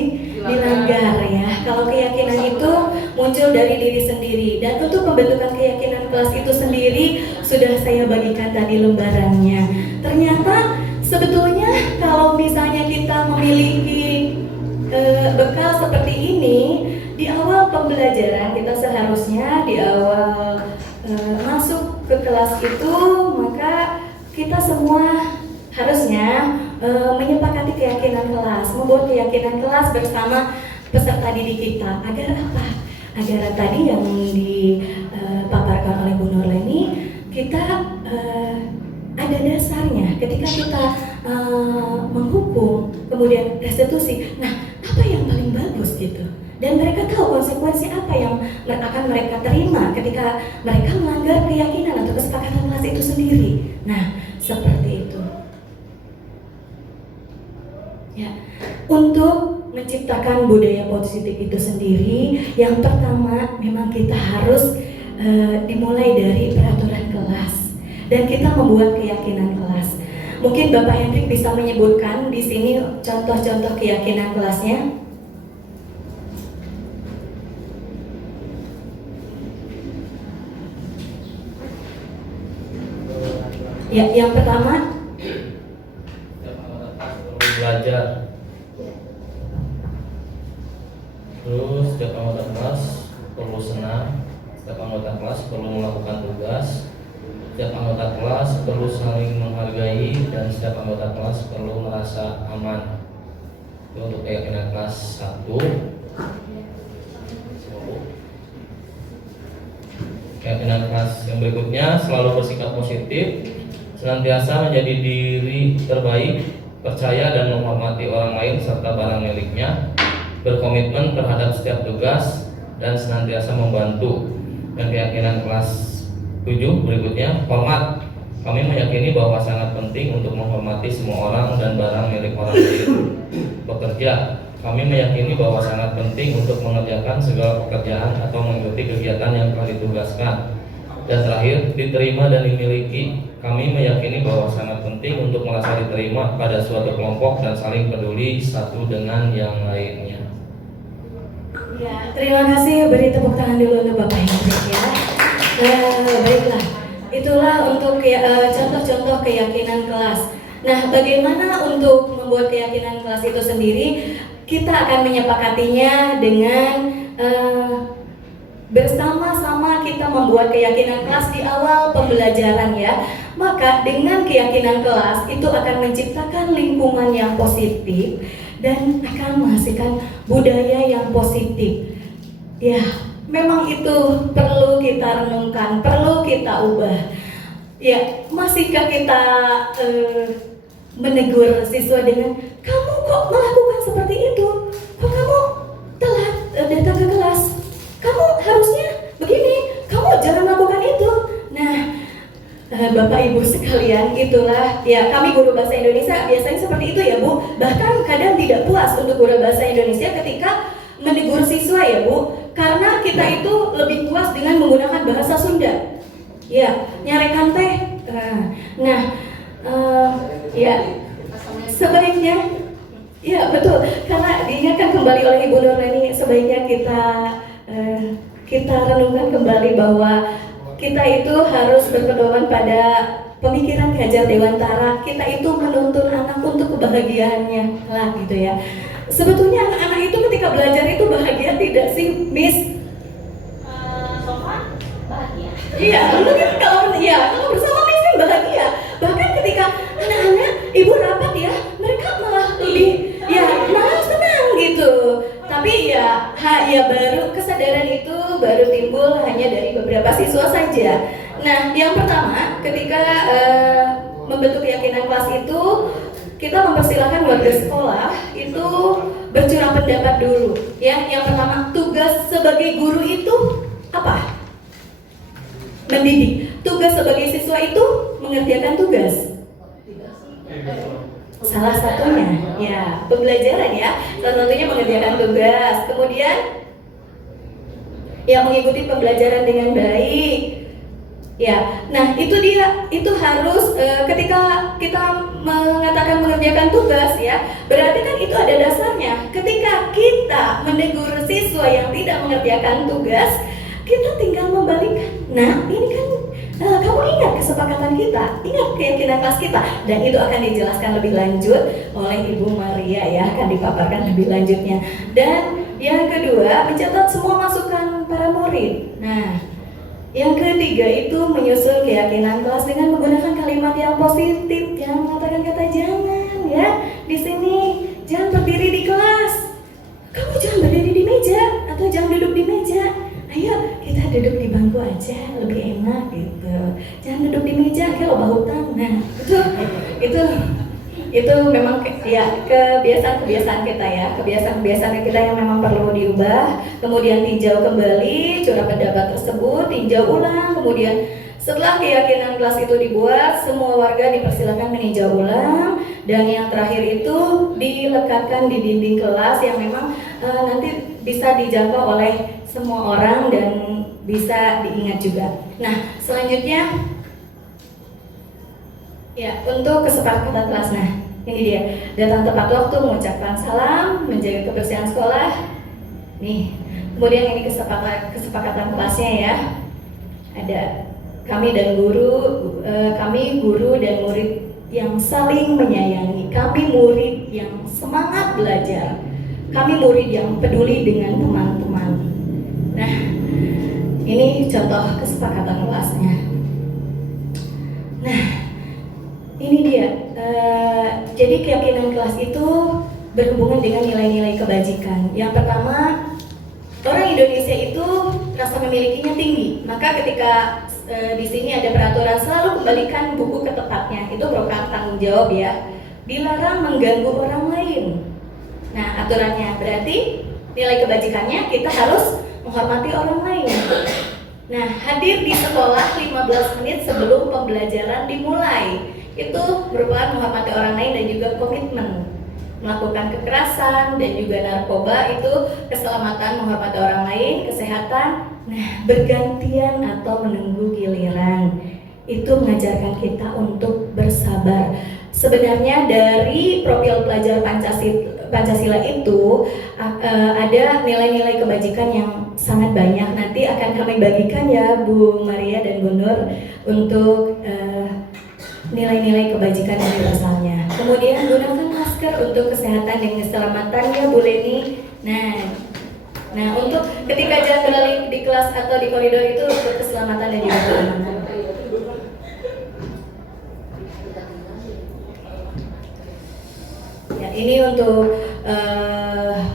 dilanggar, ya. Kalau keyakinan itu muncul dari diri sendiri. Dan untuk pembentukan keyakinan kelas itu sendiri sudah saya bagikan tadi lembarannya. Ternyata sebetulnya kalau misalnya kita memiliki bekal seperti ini di awal pembelajaran, kita seharusnya di awal masuk ke kelas itu, maka kita semua harusnya menyepakati keyakinan kelas, membuat keyakinan kelas bersama peserta didik kita. Agar apa? Agar tadi yang dipaparkan oleh Bu Nurleni, kita ada dasarnya ketika kita menghukum, kemudian restitusi. Nah, apa yang paling bagus gitu? Dan mereka tahu konsekuensi apa yang akan mereka terima ketika mereka melanggar keyakinan atau kesepakatan kelas itu sendiri. Nah, seperti itu. Ya, untuk menciptakan budaya positif itu sendiri, yang pertama memang kita harus dimulai dari peraturan kelas dan kita membuat keyakinan kelas. Mungkin Bapak Hendrik bisa menyebutkan di sini contoh-contoh keyakinan kelasnya. Ya, yang pertama, belajar. Terus setiap anggota kelas perlu senang, setiap anggota kelas perlu melakukan tugas, setiap anggota kelas perlu saling menghargai, dan setiap anggota kelas perlu merasa aman. Itu untuk keyakinan kelas 1. Keyakinan kelas yang berikutnya, selalu bersikap positif, senantiasa menjadi diri terbaik, percaya dan menghormati orang lain serta barang miliknya, berkomitmen terhadap setiap tugas, dan senantiasa membantu. Dan keyakinan kelas 7 berikutnya, hormat. Kami meyakini bahwa sangat penting untuk menghormati semua orang dan barang milik orang lain. Bekerja. Kami meyakini bahwa sangat penting untuk mengerjakan segala pekerjaan atau mengikuti kegiatan yang telah ditugaskan. Dan terakhir, diterima dan dimiliki. Kami meyakini bahwa sangat penting untuk merasa diterima pada suatu kelompok dan saling peduli satu dengan yang lainnya. Ya, terima kasih. Beri tepuk tangan dulu untuk Bapak Hendrik, ya. Baiklah, itulah untuk contoh-contoh keyakinan kelas. Nah, bagaimana untuk membuat keyakinan kelas itu sendiri? Kita akan menyepakatinya dengan bersama-sama kita membuat keyakinan kelas di awal pembelajaran, ya. Maka dengan keyakinan kelas itu akan menciptakan lingkungan yang positif dan akan menghasilkan budaya yang positif. Ya, memang itu perlu kita renungkan, perlu kita ubah. Ya, masihkah kita menegur siswa dengan, kamu kok melakukan seperti itu? Kok kamu telat datang ke kelas? Kamu harusnya begini, kamu jangan lakukan itu. Nah, Bapak Ibu sekalian, itulah, ya, kami guru bahasa Indonesia biasanya seperti itu, ya Bu. Bahkan kadang tidak puas untuk guru bahasa Indonesia ketika menegur siswa, ya Bu, karena kita itu lebih puas dengan menggunakan bahasa Sunda. Ya, nyarekan teh. Ya, sebaiknya, ya betul, karena diingatkan kembali oleh Ibu Nurleni, sebaiknya kita renungkan kembali bahwa kita itu harus berpedoman pada pemikiran Ki Hajar Dewantara. Kita itu menuntun anak untuk kebahagiaannya lah gitu ya. Sebetulnya anak-anak itu ketika belajar itu bahagia tidak sih, Miss? So far bahagia. Iya, mungkin kalau bersama Miss kan bahagia. Bahkan ketika anak-anak ibu rapat ya, mereka malah lebih malah senang gitu. Tapi ya baru kesadaran itu baru timbul hanya dari beberapa siswa saja. Nah, yang pertama ketika membentuk keyakinan kelas itu, kita mempersilahkan warga sekolah itu bercurah pendapat dulu. Ya, yang pertama, tugas sebagai guru itu apa? Mendidik. Tugas sebagai siswa itu mengerjakan tugas. Salah satunya, ya pembelajaran ya. Salah satunya mengerjakan tugas. Kemudian, ya mengikuti pembelajaran dengan baik. Ya, nah itu dia, itu harus ketika kita mengatakan mengerjakan tugas ya, berarti kan itu ada dasarnya. Ketika kita menegur siswa yang tidak mengerjakan tugas, kita tinggal membalikan. Nah, ini kan kamu ingat kesepakatan kita, ingat keyakinan kelas kita, dan itu akan dijelaskan lebih lanjut oleh Ibu Maria ya, akan dipaparkan lebih lanjutnya. Dan yang kedua, mencatat semua masukan para murid. Nah, yang ketiga itu menyusun keyakinan kelas dengan menggunakan kalimat yang positif, jangan mengatakan kata jangan ya. Di sini jangan berdiri di kelas, kamu jangan berdiri di meja atau jangan duduk di meja. Ayo kita duduk di bangku aja, lebih enak gitu. Jangan duduk di meja, kayak lomba hutang. Nah itu memang ya kebiasaan kita ya, kebiasaan kita yang memang perlu diubah. Kemudian tinjau kembali curah pendapat tersebut, tinjau ulang. Kemudian setelah keyakinan kelas itu dibuat, semua warga dipersilakan meninjau ulang. Dan yang terakhir itu dilekatkan di dinding kelas yang memang nanti bisa dijangkau oleh semua orang dan bisa diingat juga. Nah, selanjutnya ya untuk kesepakatan kelas. Nah, ini dia, datang tepat waktu, mengucapkan salam, menjaga kebersihan sekolah. Nih, kemudian ini kesepakatan kelasnya ya. Ada kami guru dan murid yang saling menyayangi. Kami murid yang semangat belajar. Kami murid yang peduli dengan teman-teman. Nah, ini contoh kesepakatan kelasnya. Nah, ini dia. Jadi keyakinan kelas itu berhubungan dengan nilai-nilai kebajikan. Yang pertama, orang Indonesia itu rasa memilikinya tinggi. Maka ketika di sini ada peraturan selalu kembalikan buku ke tempatnya. Itu merupakan tanggung jawab ya. Dilarang mengganggu orang lain. Nah, aturannya berarti nilai kebajikannya kita harus menghormati orang lain. Nah, hadir di sekolah 15 menit sebelum pembelajaran dimulai. Itu merupakan menghormati orang lain dan juga komitmen. Melakukan kekerasan dan juga narkoba itu keselamatan, menghormati orang lain, kesehatan. Nah, bergantian atau menunggu giliran. Itu mengajarkan kita untuk bersabar. Sebenarnya dari profil pelajar Pancasila itu ada nilai-nilai kebajikan yang sangat banyak. Nanti akan kami bagikan ya Bu Maria dan Bu Nur untuk nilai-nilai kebajikan universalnya. Kemudian gunakan masker untuk kesehatan dan keselamatan ya Bu Leni. Nah untuk ketika jalan balik di kelas atau di koridor itu untuk keselamatan dan juga keamanan. Ya, ini untuk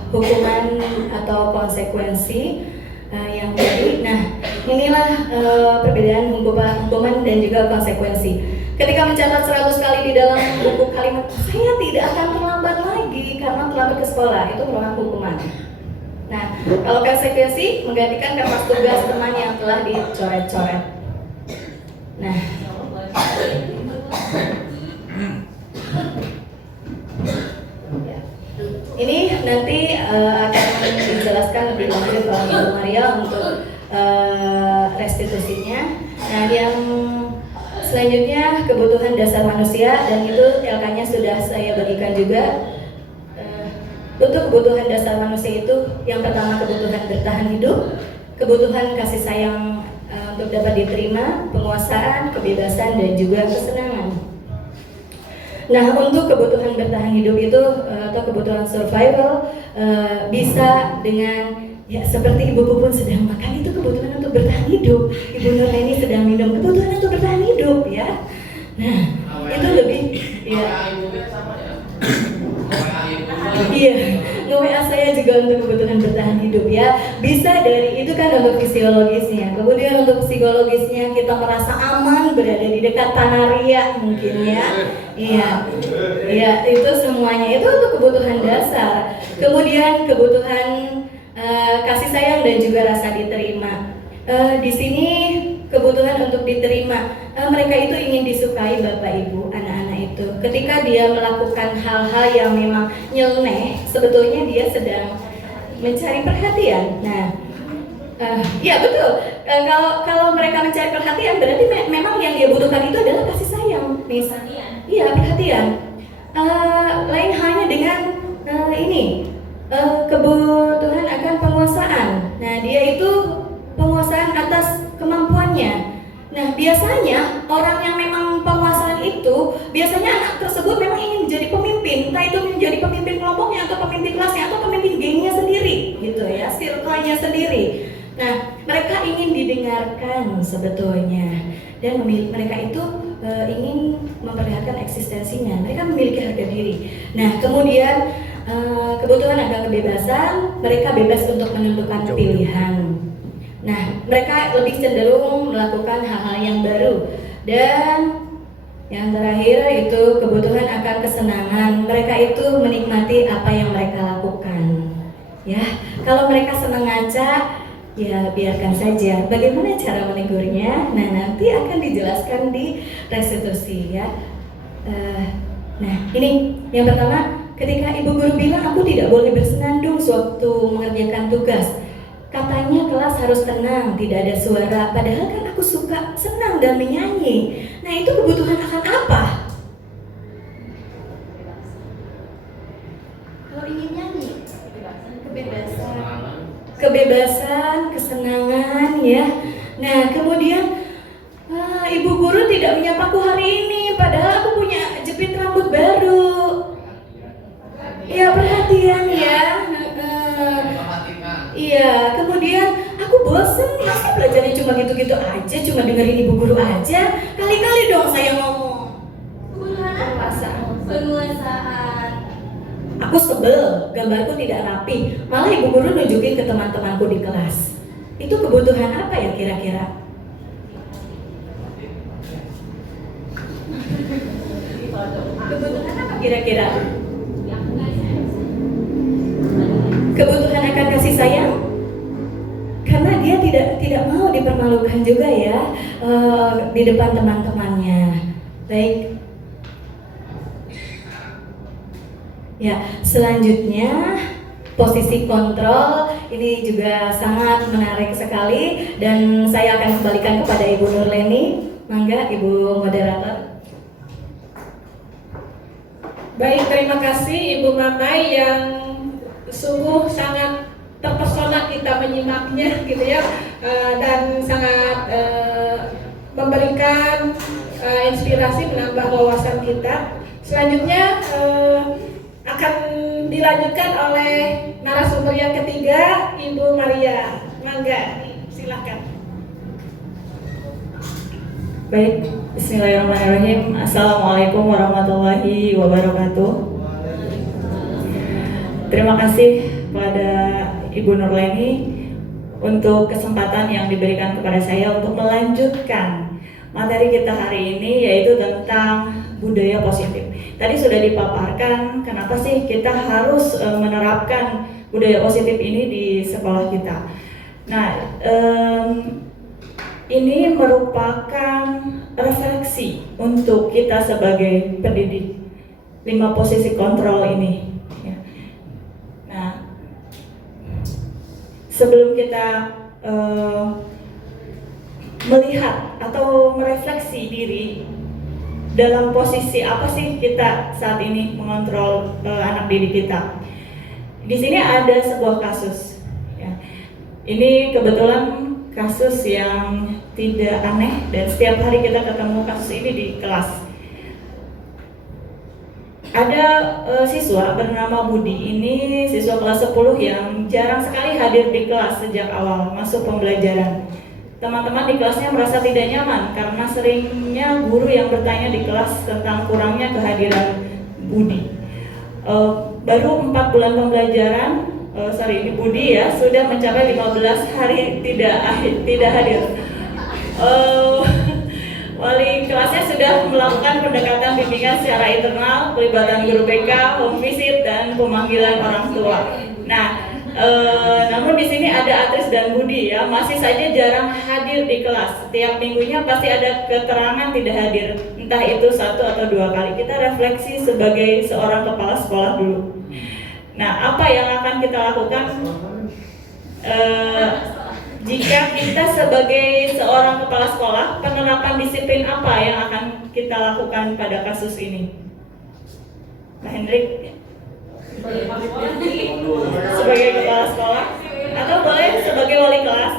hukuman atau konsekuensi yang tadi. Nah, inilah perbedaan hukuman dan juga konsekuensi. Ketika mencatat 100 kali di dalam buku kalimat, saya tidak akan terlambat lagi karena terlambat ke sekolah, itu merupakan hukuman. Nah, kalau konsekuensi menggantikan kertas tugas teman yang telah dicoret-coret. Nah, ini nanti akan dijelaskan lebih lanjut oleh Ibu Maria untuk restitusinya. Nah, yang selanjutnya kebutuhan dasar manusia, dan itu LK-nya sudah saya bagikan juga. Untuk kebutuhan dasar manusia itu yang pertama kebutuhan bertahan hidup, kebutuhan kasih sayang untuk dapat diterima, penguasaan, kebebasan, dan juga kesenangan. Nah, untuk kebutuhan bertahan hidup itu atau kebutuhan survival bisa dengan ya seperti Ibu Pupun sedang makan, itu kebutuhan untuk bertahan hidup. Ibu Nurleni sedang minum, kebutuhan untuk bertahan hidup ya. Nah, itu lebih ya. Iya, nge-WA saya juga untuk kebutuhan bertahan hidup ya. Bisa dari itu kan untuk fisiologisnya. Kemudian untuk psikologisnya kita merasa aman berada di dekat tanah ria mungkin ya. Iya. Iya, itu semuanya itu untuk kebutuhan dasar. Kemudian kebutuhan kasih sayang dan juga rasa diterima. Di sini kebutuhan untuk diterima, mereka itu ingin disukai Bapak Ibu, anak-anak itu. Ketika dia melakukan hal-hal yang memang nyeleneh, sebetulnya dia sedang mencari perhatian. Nah, ya betul. Kalau mereka mencari perhatian, berarti memang yang dia butuhkan itu adalah kasih sayang, misalnya. Iya, perhatian. Lain halnya dengan kebutuhan akan penguasaan. Nah, dia itu penguasaan atas kemampuannya. Nah, biasanya orang yang memang penguasaan itu, biasanya anak tersebut memang ingin menjadi pemimpin, entah itu menjadi pemimpin kelompoknya atau pemimpin kelasnya atau pemimpin gengnya sendiri, gitu ya, circle-nya sendiri. Nah, mereka ingin didengarkan sebetulnya, dan mereka itu ingin memperlihatkan eksistensinya. Mereka memiliki harga diri. Nah, kemudian kebutuhan akan kebebasan, mereka bebas untuk menentukan pilihan. Nah, mereka lebih cenderung melakukan hal-hal yang baru. Dan yang terakhir itu kebutuhan akan kesenangan. Mereka itu menikmati apa yang mereka lakukan. Ya, kalau mereka senang ngaca, ya biarkan saja. Bagaimana cara menegurnya? Nah, nanti akan dijelaskan di restitusi ya. Nah, ini yang pertama, ketika ibu guru bilang aku tidak boleh bersenandung sewaktu mengerjakan tugas. Katanya kelas harus tenang, tidak ada suara. Padahal kan aku suka senang dan menyanyi. Nah, itu kebutuhan akan apa? Kalau ingin nyanyi, kebebasan, kesenangan ya. Nah, kemudian ibu guru tidak menyapaku hari ini, padahal aku punya jepit rambut baru. Ya, perhatian ya. Iya, kemudian aku bosen, masa belajarnya cuma gitu-gitu aja, cuma dengerin ibu guru aja. Kali-kali dong saya ngomong. Kebutuhan apa? Penguasaan. Aku sebel, gambarku tidak rapi. Malah ibu guru nunjukin ke teman-temanku di kelas. Itu kebutuhan apa ya kira-kira? Kebutuhan apa kira-kira? Kebutuhan akan kasih sayang, karena dia tidak mau dipermalukan juga ya di depan teman-temannya. Baik. Ya, selanjutnya posisi kontrol ini juga sangat menarik sekali dan saya akan kembalikan kepada Ibu Nurleni. Mangga Ibu moderator. Baik, terima kasih Ibu Mamai yang sungguh sangat terpesona kita menyimaknya gitu ya, dan sangat memberikan inspirasi, menambah wawasan kita. Selanjutnya akan dilanjutkan oleh narasumber yang ketiga, Ibu Maria. Mangga, silakan. Baik, bismillahirrahmanirrahim. Assalamualaikum warahmatullahi wabarakatuh. Terima kasih kepada Ibu Nurleni untuk kesempatan yang diberikan kepada saya untuk melanjutkan materi kita hari ini, yaitu tentang budaya positif. Tadi sudah dipaparkan kenapa sih kita harus menerapkan budaya positif ini di sekolah kita. Nah, ini merupakan refleksi untuk kita sebagai pendidik 5 posisi kontrol ini. Nah, sebelum kita melihat atau merefleksi diri dalam posisi apa sih kita saat ini mengontrol anak didik kita, di sini ada sebuah kasus. Ya. Ini kebetulan kasus yang tidak aneh dan setiap hari kita ketemu kasus ini di kelas. Ada siswa bernama Budi, ini siswa kelas 10 yang jarang sekali hadir di kelas sejak awal masuk pembelajaran. Teman-teman di kelasnya merasa tidak nyaman karena seringnya guru yang bertanya di kelas tentang kurangnya kehadiran Budi. Baru 4 bulan pembelajaran, ini Budi ya, sudah mencapai 15 hari tidak hadir. Wali kelasnya sudah melakukan pendekatan bimbingan secara internal, pelibatan guru BK, home visit, dan pemanggilan orang tua. Nah, namun di sini ada Atris dan Budi ya, masih saja jarang hadir di kelas. Setiap minggunya pasti ada keterangan tidak hadir, entah itu 1 atau 2 kali. Kita refleksi sebagai seorang kepala sekolah dulu. Nah, apa yang akan kita lakukan? Jika kita sebagai seorang kepala sekolah, penerapan disiplin apa yang akan kita lakukan pada kasus ini? Pak Hendrik? Sebagai kepala sekolah? Atau boleh sebagai wali kelas?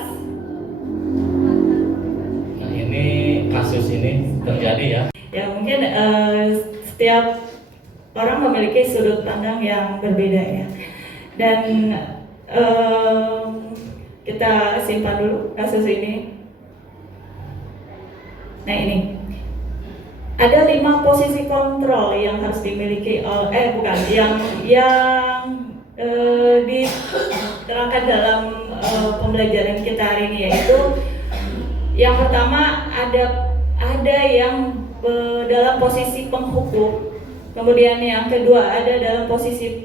Nah, ini kasus ini terjadi ya. Ya mungkin setiap orang memiliki sudut pandang yang berbeda ya. Dan kita simpan dulu kasus ini. Nah ini ada 5 posisi kontrol yang harus dimiliki yang diterangkan dalam pembelajaran kita hari ini, yaitu yang pertama ada yang dalam posisi penghukum, kemudian yang kedua ada dalam posisi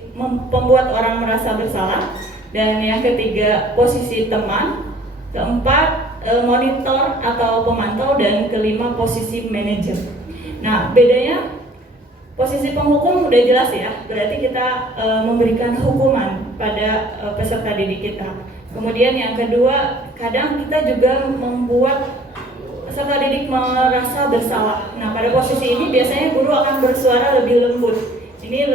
pembuat orang merasa bersalah, dan yang ketiga posisi teman, keempat monitor atau pemantau, dan kelima posisi manajer. Nah, bedanya posisi penghukum udah jelas ya, berarti kita memberikan hukuman pada peserta didik kita. Kemudian yang kedua, kadang kita juga membuat peserta didik merasa bersalah. Nah, pada posisi ini biasanya guru akan bersuara lebih lembut, ini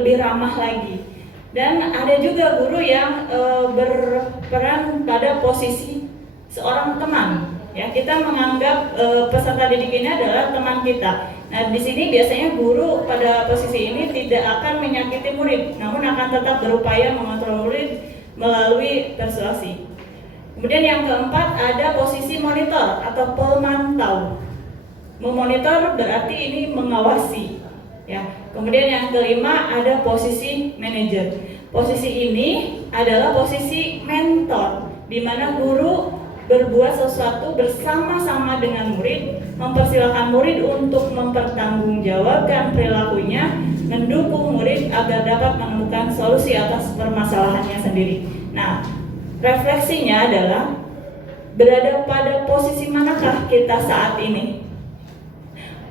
lebih ramah lagi. Dan ada juga guru yang berperan pada posisi seorang teman. Ya, kita menganggap peserta didik ini adalah teman kita. Nah, di sini biasanya guru pada posisi ini tidak akan menyakiti murid, namun akan tetap berupaya mengontrol murid melalui persuasi. Kemudian yang keempat ada posisi monitor atau pemantau. Memonitor berarti ini mengawasi. Ya. Kemudian yang kelima ada posisi manajer. Posisi ini adalah posisi mentor, di mana guru berbuat sesuatu bersama-sama dengan murid, mempersilahkan murid untuk mempertanggungjawabkan perilakunya, mendukung murid agar dapat menemukan solusi atas permasalahannya sendiri. Nah, refleksinya adalah berada pada posisi manakah kita saat ini?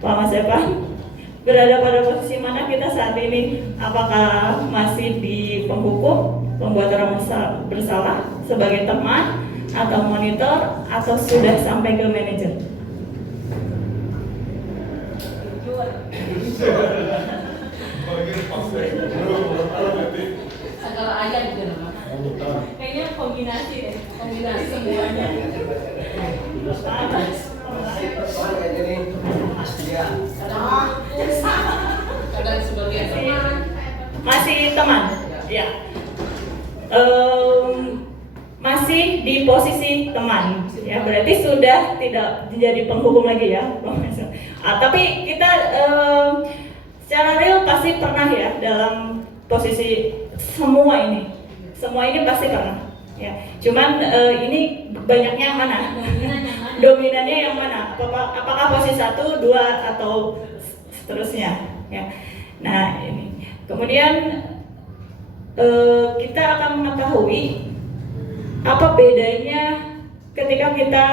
Pak Mas Evan? Berada pada posisi mana kita saat ini? Apakah masih di penghukum, pembuat orang bersalah, sebagai teman, atau monitor, atau sudah sampai ke manajer? Segala ayat juga namanya. Kayaknya kombinasi deh, kombinasi semuanya. Kadang sebagai teman. Masih teman, ya. Masih di posisi teman, ya berarti sudah tidak menjadi penghukum lagi ya. Tapi kita secara real pasti pernah ya dalam posisi semua ini pasti pernah. Ya, cuman ini banyaknya yang mana? Dominannya yang mana? Apakah posisi 1, 2, atau seterusnya? Ya. Nah ini. Kemudian kita akan mengetahui apa bedanya ketika kita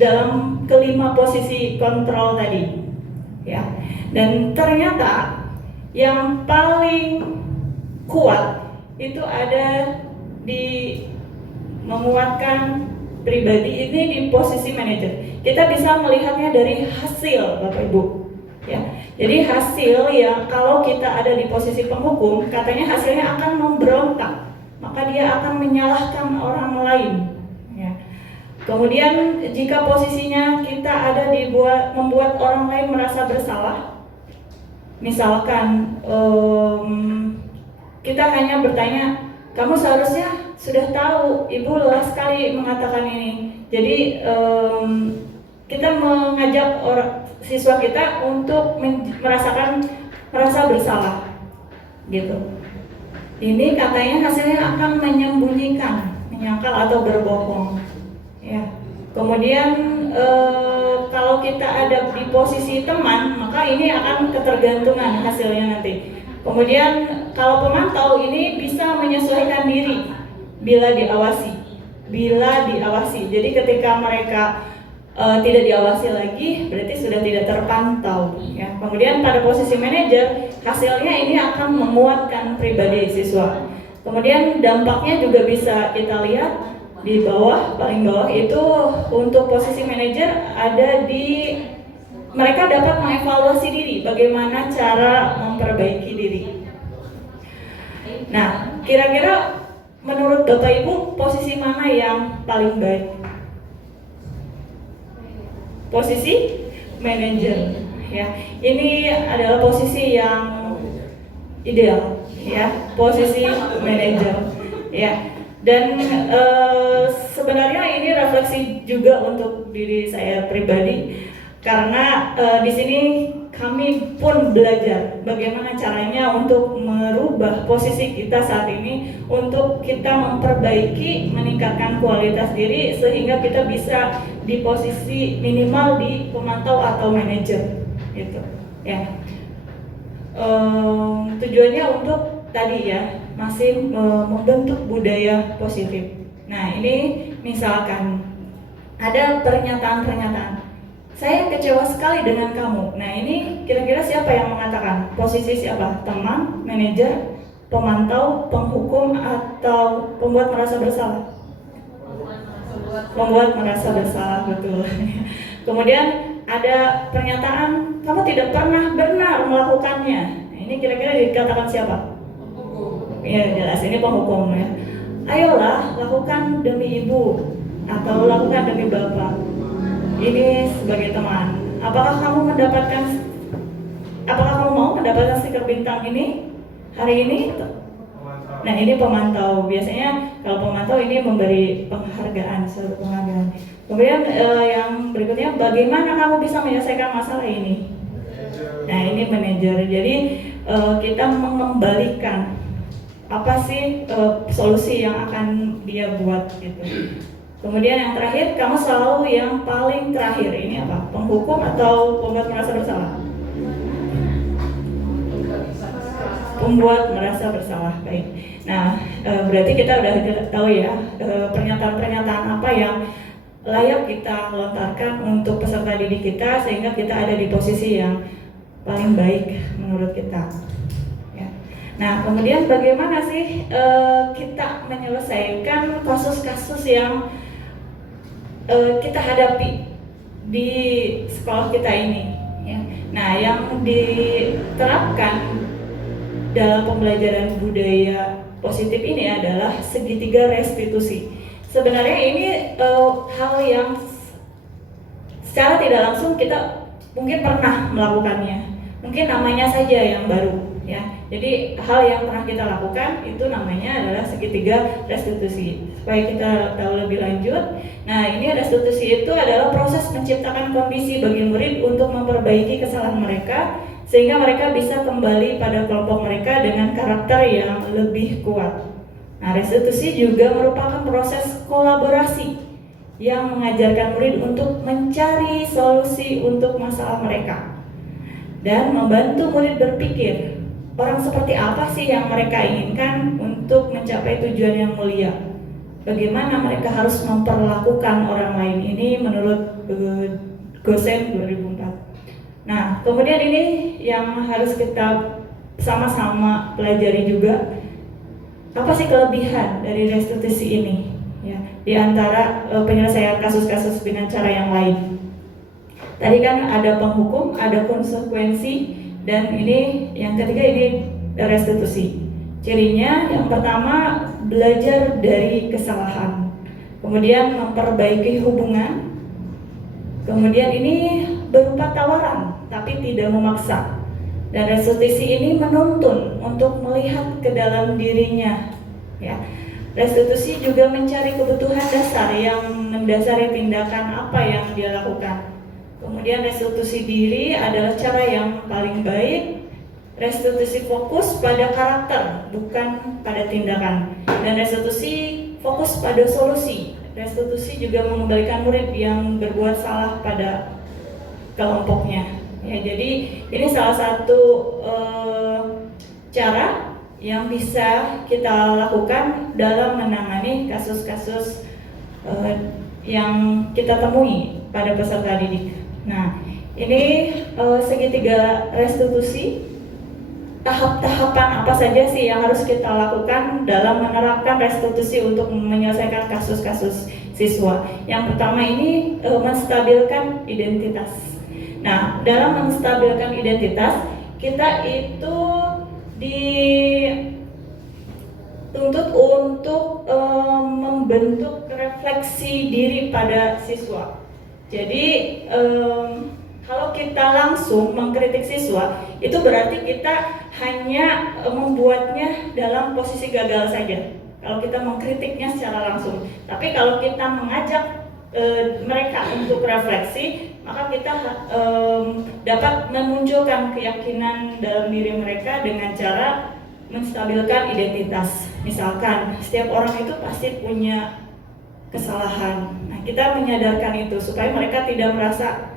dalam kelima posisi kontrol tadi. Ya. Dan ternyata yang paling kuat itu ada di menguatkan pribadi ini di posisi manajer. Kita bisa melihatnya dari hasil, Bapak Ibu. Ya, jadi hasil ya kalau kita ada di posisi penghukum, katanya hasilnya akan memberontak, maka dia akan menyalahkan orang lain. Ya. Kemudian jika posisinya kita ada membuat orang lain merasa bersalah, misalkan kita hanya bertanya, kamu seharusnya sudah tahu, ibu lelah sekali mengatakan ini. Jadi kita mengajak siswa kita untuk merasa bersalah, gitu. Ini katanya hasilnya akan menyembunyikan, menyangkal atau berbohong. Ya. Kemudian kalau kita ada di posisi teman, maka ini akan ketergantungan hasilnya nanti. Kemudian kalau pemantau ini bisa menyesuaikan diri bila diawasi. Jadi ketika mereka tidak diawasi lagi, berarti sudah tidak terpantau. Ya. Kemudian pada posisi manajer, hasilnya ini akan menguatkan pribadi siswa. Kemudian dampaknya juga bisa kita lihat di bawah, paling bawah itu untuk posisi manajer ada di mereka dapat mengevaluasi diri, bagaimana cara memperbaiki diri. Nah, kira-kira menurut Bapak Ibu posisi mana yang paling baik? Posisi manajer, ya. Ini adalah posisi yang ideal, ya. Posisi manajer, ya. Dan sebenarnya ini refleksi juga untuk diri saya pribadi, karena di sini kami pun belajar bagaimana caranya untuk merubah posisi kita saat ini untuk kita memperbaiki, meningkatkan kualitas diri sehingga kita bisa di posisi minimal di pemantau atau manajer, gitu. Ya. Tujuannya untuk tadi ya, masih membentuk budaya positif. Nah, ini misalkan ada pernyataan-pernyataan, saya kecewa sekali dengan kamu. Nah, ini kira-kira siapa yang mengatakan? Posisi siapa? Teman, manajer, pemantau, penghukum, atau pembuat merasa bersalah? Membuat merasa bersalah, betul. Kemudian ada pernyataan, kamu tidak pernah benar melakukannya. Nah, ini kira-kira dikatakan siapa? Ya jelas, ini penghukum ya. Ayolah lakukan demi ibu atau lakukan demi bapak. Ini sebagai teman. Apakah kamu mau mendapatkan stiker bintang ini hari ini? Nah, ini pemantau. Biasanya kalau pemantau ini memberi penghargaan, suatu penghargaan. Kemudian yang berikutnya, bagaimana kamu bisa menyelesaikan masalah ini? Nah, ini manajer. Jadi kita mengembalikan apa sih solusi yang akan dia buat gitu. Kemudian yang terakhir, kamu selalu yang paling terakhir. Ini apa? Penghukum atau pembuat merasa bersalah? Pembuat merasa bersalah. Baik. Nah, berarti kita udah tahu ya pernyataan-pernyataan apa yang layak kita lontarkan untuk peserta didik kita sehingga kita ada di posisi yang paling baik menurut kita. Nah, kemudian bagaimana sih kita menyelesaikan kasus-kasus yang kita hadapi di sekolah kita ini? Ya. Nah, yang diterapkan dalam pembelajaran budaya positif ini adalah segitiga restitusi. Sebenarnya ini hal yang secara tidak langsung kita mungkin pernah melakukannya. Mungkin namanya saja yang baru. Ya, jadi hal yang pernah kita lakukan itu namanya adalah segitiga restitusi. Supaya kita tahu lebih lanjut, nah ini restitusi itu adalah proses menciptakan kondisi bagi murid untuk memperbaiki kesalahan mereka sehingga mereka bisa kembali pada kelompok mereka dengan karakter yang lebih kuat. Nah, restitusi juga merupakan proses kolaborasi yang mengajarkan murid untuk mencari solusi untuk masalah mereka dan membantu murid berpikir orang seperti apa sih yang mereka inginkan untuk mencapai tujuan yang mulia. Bagaimana mereka harus memperlakukan orang lain ini menurut Gosen 2004. Nah, kemudian ini yang harus kita sama-sama pelajari juga. Apa sih kelebihan dari restitusi ini? Ya, di antara penyelesaian kasus-kasus dengan cara yang lain. Tadi kan ada penghukum, ada konsekuensi, dan ini yang ketiga ini restitusi. Cirinya yang pertama belajar dari kesalahan. kemudian memperbaiki hubungan, kemudian ini berupa tawaran tapi tidak memaksa, dan restitusi ini menuntun untuk melihat ke dalam dirinya, ya. Restitusi juga mencari kebutuhan dasar yang mendasari tindakan apa yang dia lakukan. Kemudian restitusi diri adalah cara yang paling baik. Restitusi fokus pada karakter, bukan pada tindakan. Dan restitusi fokus pada solusi. Restitusi juga mengembalikan murid yang berbuat salah pada kelompoknya. Ya, jadi ini salah satu cara yang bisa kita lakukan dalam menangani kasus-kasus yang kita temui pada peserta didik. Nah, ini segitiga restitusi. Tahap-tahapan apa saja sih yang harus kita lakukan dalam menerapkan restitusi untuk menyelesaikan kasus-kasus siswa? Yang pertama ini menstabilkan identitas. Nah, dalam menstabilkan identitas, kita itu dituntut untuk membentuk refleksi diri pada siswa. Jadi kalau kita langsung mengkritik siswa, itu berarti kita hanya membuatnya dalam posisi gagal saja. Kalau kita mengkritiknya secara langsung, tapi kalau kita mengajak mereka untuk refleksi, maka kita dapat memunculkan keyakinan dalam diri mereka dengan cara menstabilkan identitas. Misalkan setiap orang itu pasti punya kesalahan. Nah, kita menyadarkan itu supaya mereka tidak merasa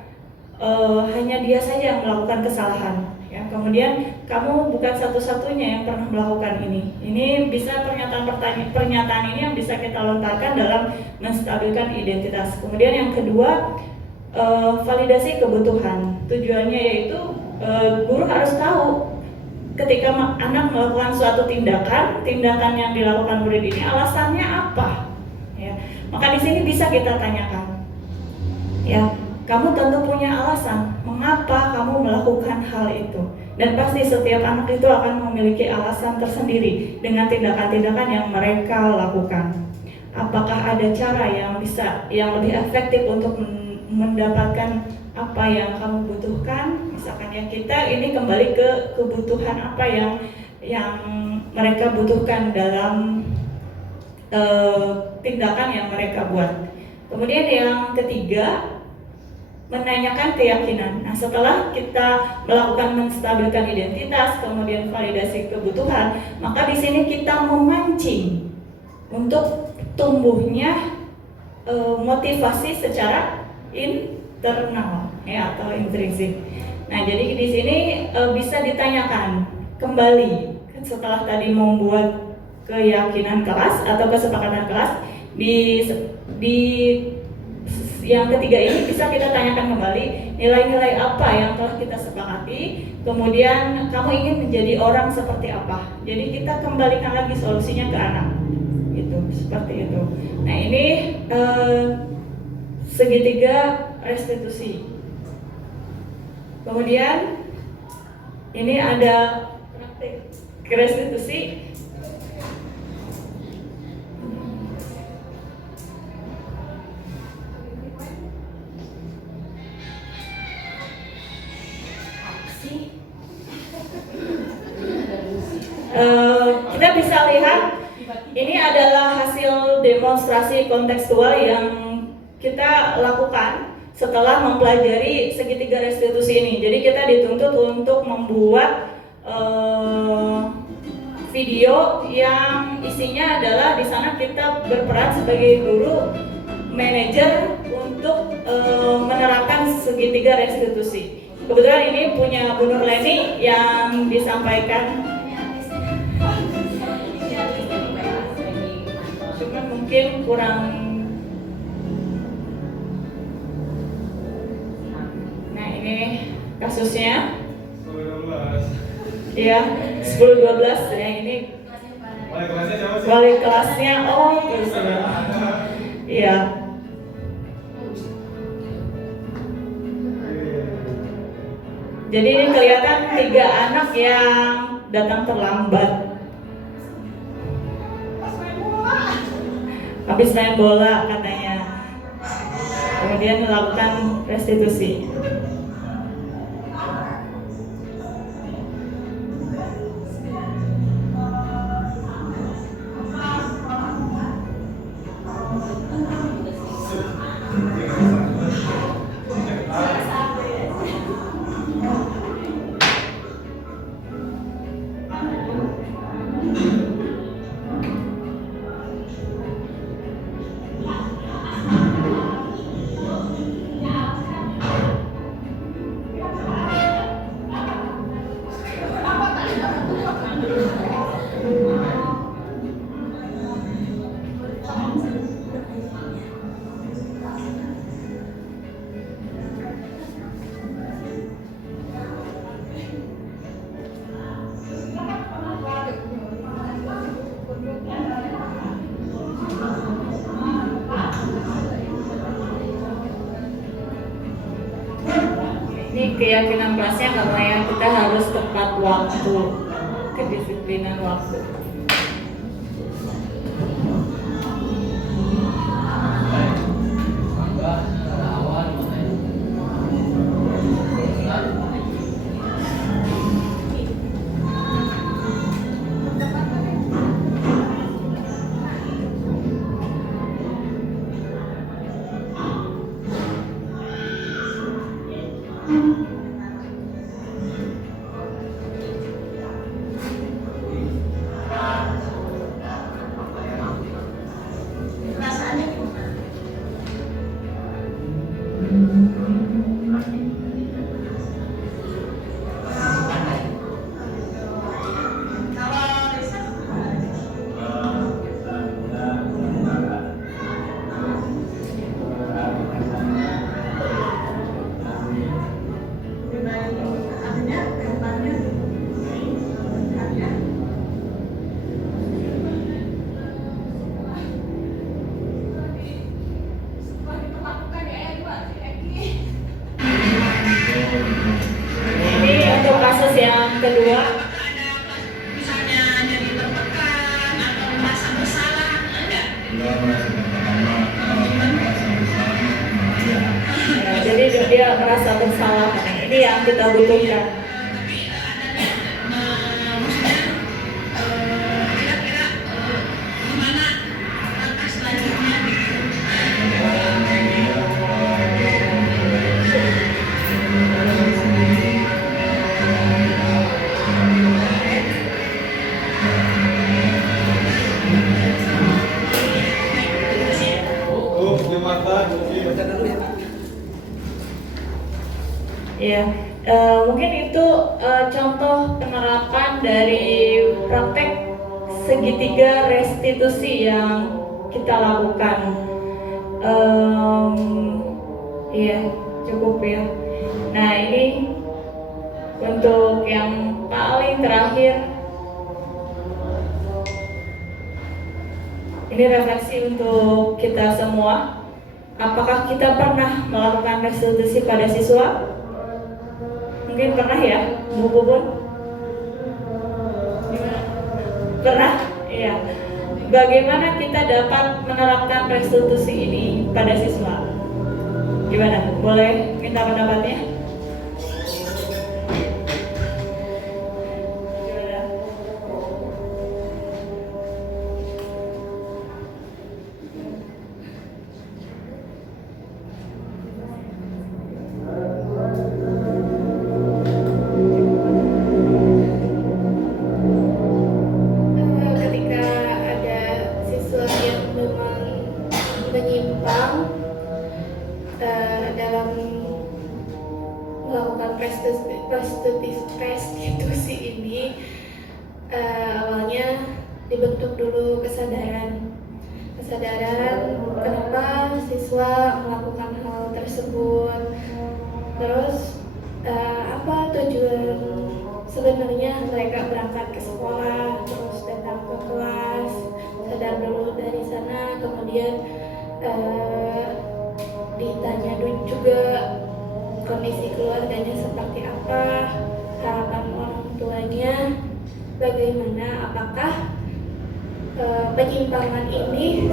hanya dia saja yang melakukan kesalahan. Ya, kemudian kamu bukan satu-satunya yang pernah melakukan ini. Ini bisa pernyataan ini yang bisa kita lontarkan dalam menstabilkan identitas. Kemudian yang kedua, validasi kebutuhan. Tujuannya yaitu guru harus tahu ketika anak melakukan suatu tindakan yang dilakukan murid ini alasannya apa. Ya, maka di sini bisa kita tanyakan. Ya, kamu tentu punya alasan mengapa kamu melakukan hal itu, dan pasti setiap anak itu akan memiliki alasan tersendiri dengan tindakan-tindakan yang mereka lakukan. Apakah ada cara yang lebih efektif untuk mendapatkan apa yang kamu butuhkan? Misalkan ya, kita ini kembali ke kebutuhan apa yang mereka butuhkan dalam tindakan yang mereka buat. Kemudian yang ketiga, menanyakan keyakinan. Nah, setelah kita melakukan menstabilkan identitas, kemudian validasi kebutuhan, maka di sini kita memancing untuk tumbuhnya motivasi secara internal, ya, atau intrinsik. Nah, jadi di sini bisa ditanyakan kembali setelah tadi membuat keyakinan kelas atau kesepakatan kelas di yang ketiga ini bisa kita tanyakan kembali nilai-nilai apa yang telah kita sepakati, kemudian kamu ingin menjadi orang seperti apa. Jadi kita kembalikan lagi solusinya ke anak, gitu, seperti itu. Nah, ini segitiga restitusi. Kemudian ini ada praktik restitusi. Kita bisa lihat ini adalah hasil demonstrasi kontekstual yang kita lakukan setelah mempelajari segitiga restitusi ini. Jadi kita dituntut untuk membuat video yang isinya adalah di sana kita berperan sebagai guru manajer untuk menerapkan segitiga restitusi. Kebetulan ini punya Bu Nurleni yang disampaikan, cuman mungkin kurang. Nah, ini kasusnya. 10-12. Iya, 10-12 ya, ini wali kelasnya. Oh, terus ya. Iya. Jadi ini kelihatan 3 anak yang datang terlambat. habis main bola katanya. Kemudian melakukan restitusi. Ini keyakinan kelasnya karena ya kita harus tepat waktu, kedisiplinan waktu. Ini untuk kasus yang kedua. Ya, jadi dia merasa bersalah. Ini yang kita butuhkan. Ya, mungkin itu contoh penerapan dari praktek segitiga restitusi yang kita lakukan. Iya, cukup ya. Nah, ini untuk yang paling terakhir, ini refleksi untuk kita semua. Apakah kita pernah melakukan restitusi pada siswa? Mungkin pernah ya, Bu Bubun? Pernah? Iya. Bagaimana kita dapat menerapkan restitusi ini pada siswa? Gimana? Boleh minta pendapatnya? Gimana? Ketika ada siswa yang memang menyimpang dalam melakukan restitusi ini, awalnya dibentuk dulu kesadaran kenapa siswa melakukan hal tersebut, terus apa tujuan sebenarnya mereka berangkat ke sekolah, terus datang ke kelas, sadar dulu dari sana, kemudian ditanya juga kondisi keluarganya seperti apa, harapan orang tuanya bagaimana, apakah penyimpangan ini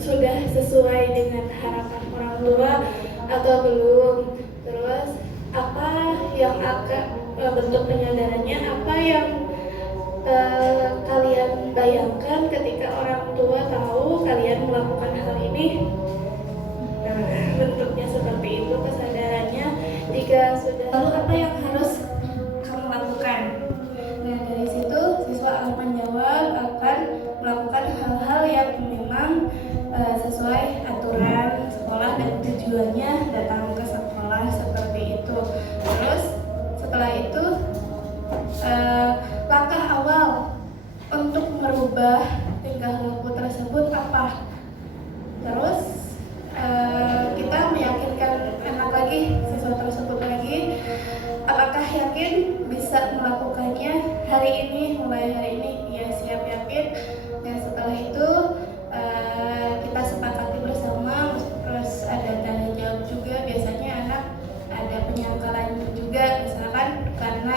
sudah sesuai dengan harapan orang tua atau belum? Terus apa yang akan bentuk penyadarannya, apa yang kalian bayangkan ketika orang tua tahu kalian melakukan hal ini? Bentuknya seperti itu kesadarannya. Jika sudah, lalu apa yang harus kamu lakukan? Nah, dari situ siswa akan menjawab, akan melakukan hal-hal yang memang sesuai aturan sekolah dan tujuannya datang ke sekolah seperti itu. Terus setelah itu langkah awal untuk merubah tingkah laku tersebut apa? Terus kita meyakinkan anak lagi, siswa tersebut lagi, apakah yakin bisa melakukannya hari ini, mulai hari ini? Ya, siap, yakin. Dan setelah itu kita sepakati bersama. Terus ada tanya jawab juga. Biasanya anak ada penyangkalan juga, misalkan karena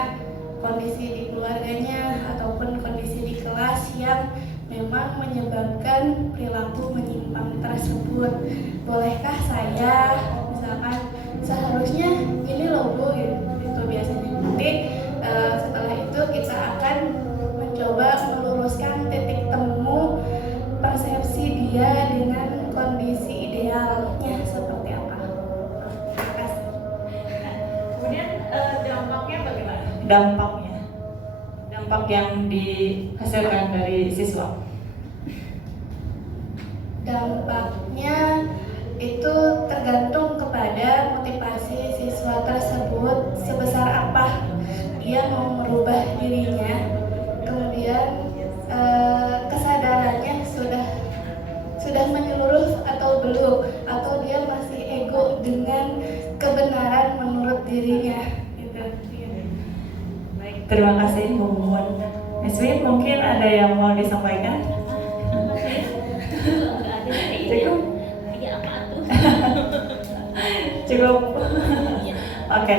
kondisi di keluarganya ataupun kondisi di kelas yang memang menyebabkan perilaku menyimpang tersebut. Bolehkah saya, misalkan seharusnya ini loh Bu, itu biasanya. Nanti setelah itu kita akan mencoba meluruskan titik temu persepsi dia dengan kondisi idealnya seperti apa. Terima kasih. Kemudian dampaknya bagaimana? Dampak yang dihasilkan dari siswa. Dampaknya itu tergantung kepada motivasi siswa tersebut sebesar apa dia mau merubah dirinya. Kemudian kesadarannya sudah menyeluruh atau belum, atau dia masih ego dengan kebenaran menurut dirinya. Gitu. Baik, terima kasih Bu Mumun. Miswi, mungkin ada yang mau disampaikan? Enggak ada ya. Cukup? Iya, apaan tuh? Cukup. Iya. Oke.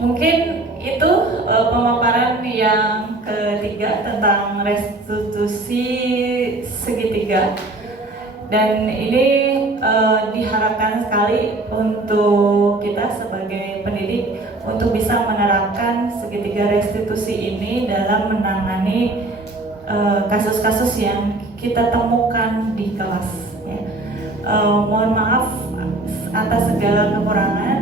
Mungkin itu pemaparan yang ketiga tentang restitusi segitiga. Dan ini diharapkan sekali untuk kita sebagai pendidik untuk bisa menerapkan segitiga restitusi ini dalam menangani kasus-kasus yang kita temukan di kelas. Ya. Mohon maaf atas segala kekurangan.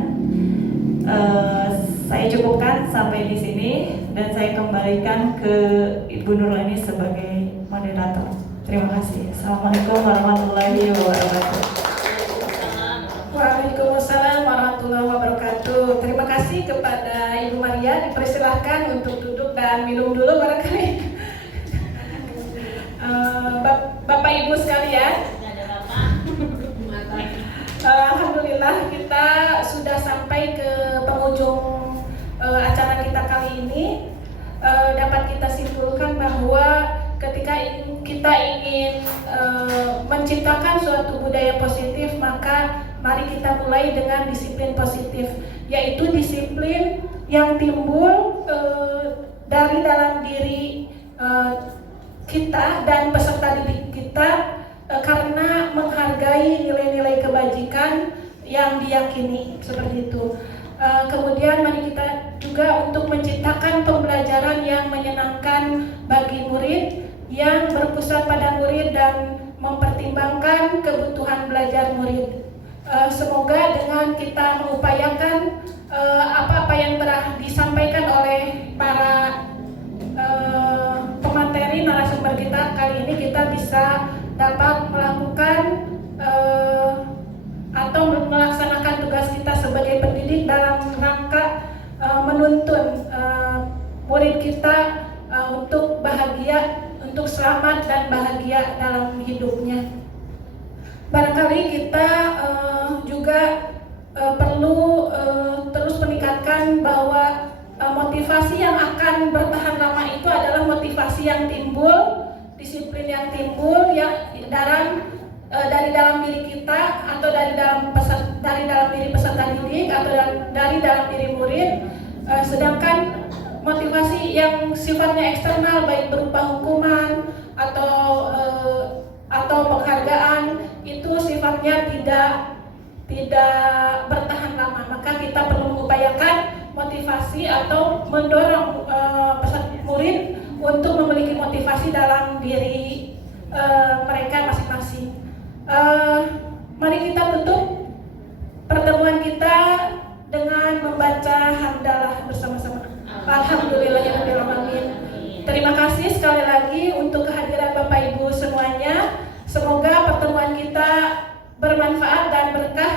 Saya cukupkan sampai di sini dan saya kembalikan ke Ibu Nurlani sebagai moderator. Terima kasih. Assalamualaikum warahmatullahi wabarakatuh. Waalaikumsalam warahmatullahi wabarakatuh. Terima kasih kepada Ibu Maria. Dipersilahkan untuk duduk dan minum dulu barangkali. Bapak Ibu sekalian, Enggak ada Bapak. alhamdulillah kita sudah sampai ke penghujung acara kita kali ini. Dapat kita simpulkan bahwa ketika kita ingin menciptakan suatu budaya positif, maka mari kita mulai dengan disiplin positif, yaitu disiplin yang timbul dari dalam diri kita dan peserta didik kita karena menghargai nilai-nilai kebajikan yang diyakini, seperti itu. Kemudian mari kita juga untuk menciptakan pembelajaran yang menyenangkan bagi murid, yang berpusat pada murid dan mempertimbangkan kebutuhan belajar murid. Semoga dengan kita mengupayakan apa-apa yang telah disampaikan oleh para pemateri narasumber kita kali ini, kita bisa dapat melakukan atau melaksanakan tugas kita sebagai pendidik dalam rangka menuntun murid kita untuk bahagia, untuk selamat dan bahagia dalam hidupnya. Barangkali kita juga perlu terus meningkatkan bahwa motivasi yang akan bertahan lama itu adalah motivasi yang timbul, disiplin yang timbul yang dari dalam diri kita atau dari dalam diri peserta didik atau dari dalam diri murid. Sedangkan motivasi yang sifatnya eksternal, baik berupa hukuman atau penghargaan, itu sifatnya tidak bertahan lama. Maka kita perlu mengupayakan motivasi atau mendorong peserta murid untuk memiliki motivasi dalam diri mereka masing-masing. Mari kita tutup pertemuan kita dengan membaca hamdalah bersama-sama. Alhamdulillahirrahmanirrahim. Terima kasih sekali lagi untuk kehadiran Bapak Ibu semuanya. Semoga pertemuan kita bermanfaat dan berkah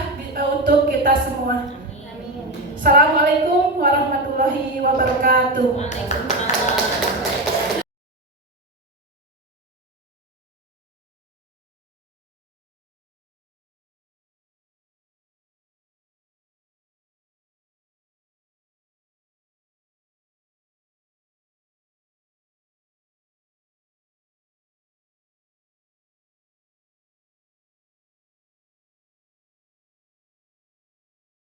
untuk kita semua. Assalamualaikum warahmatullahi wabarakatuh. Waalaikumsalam.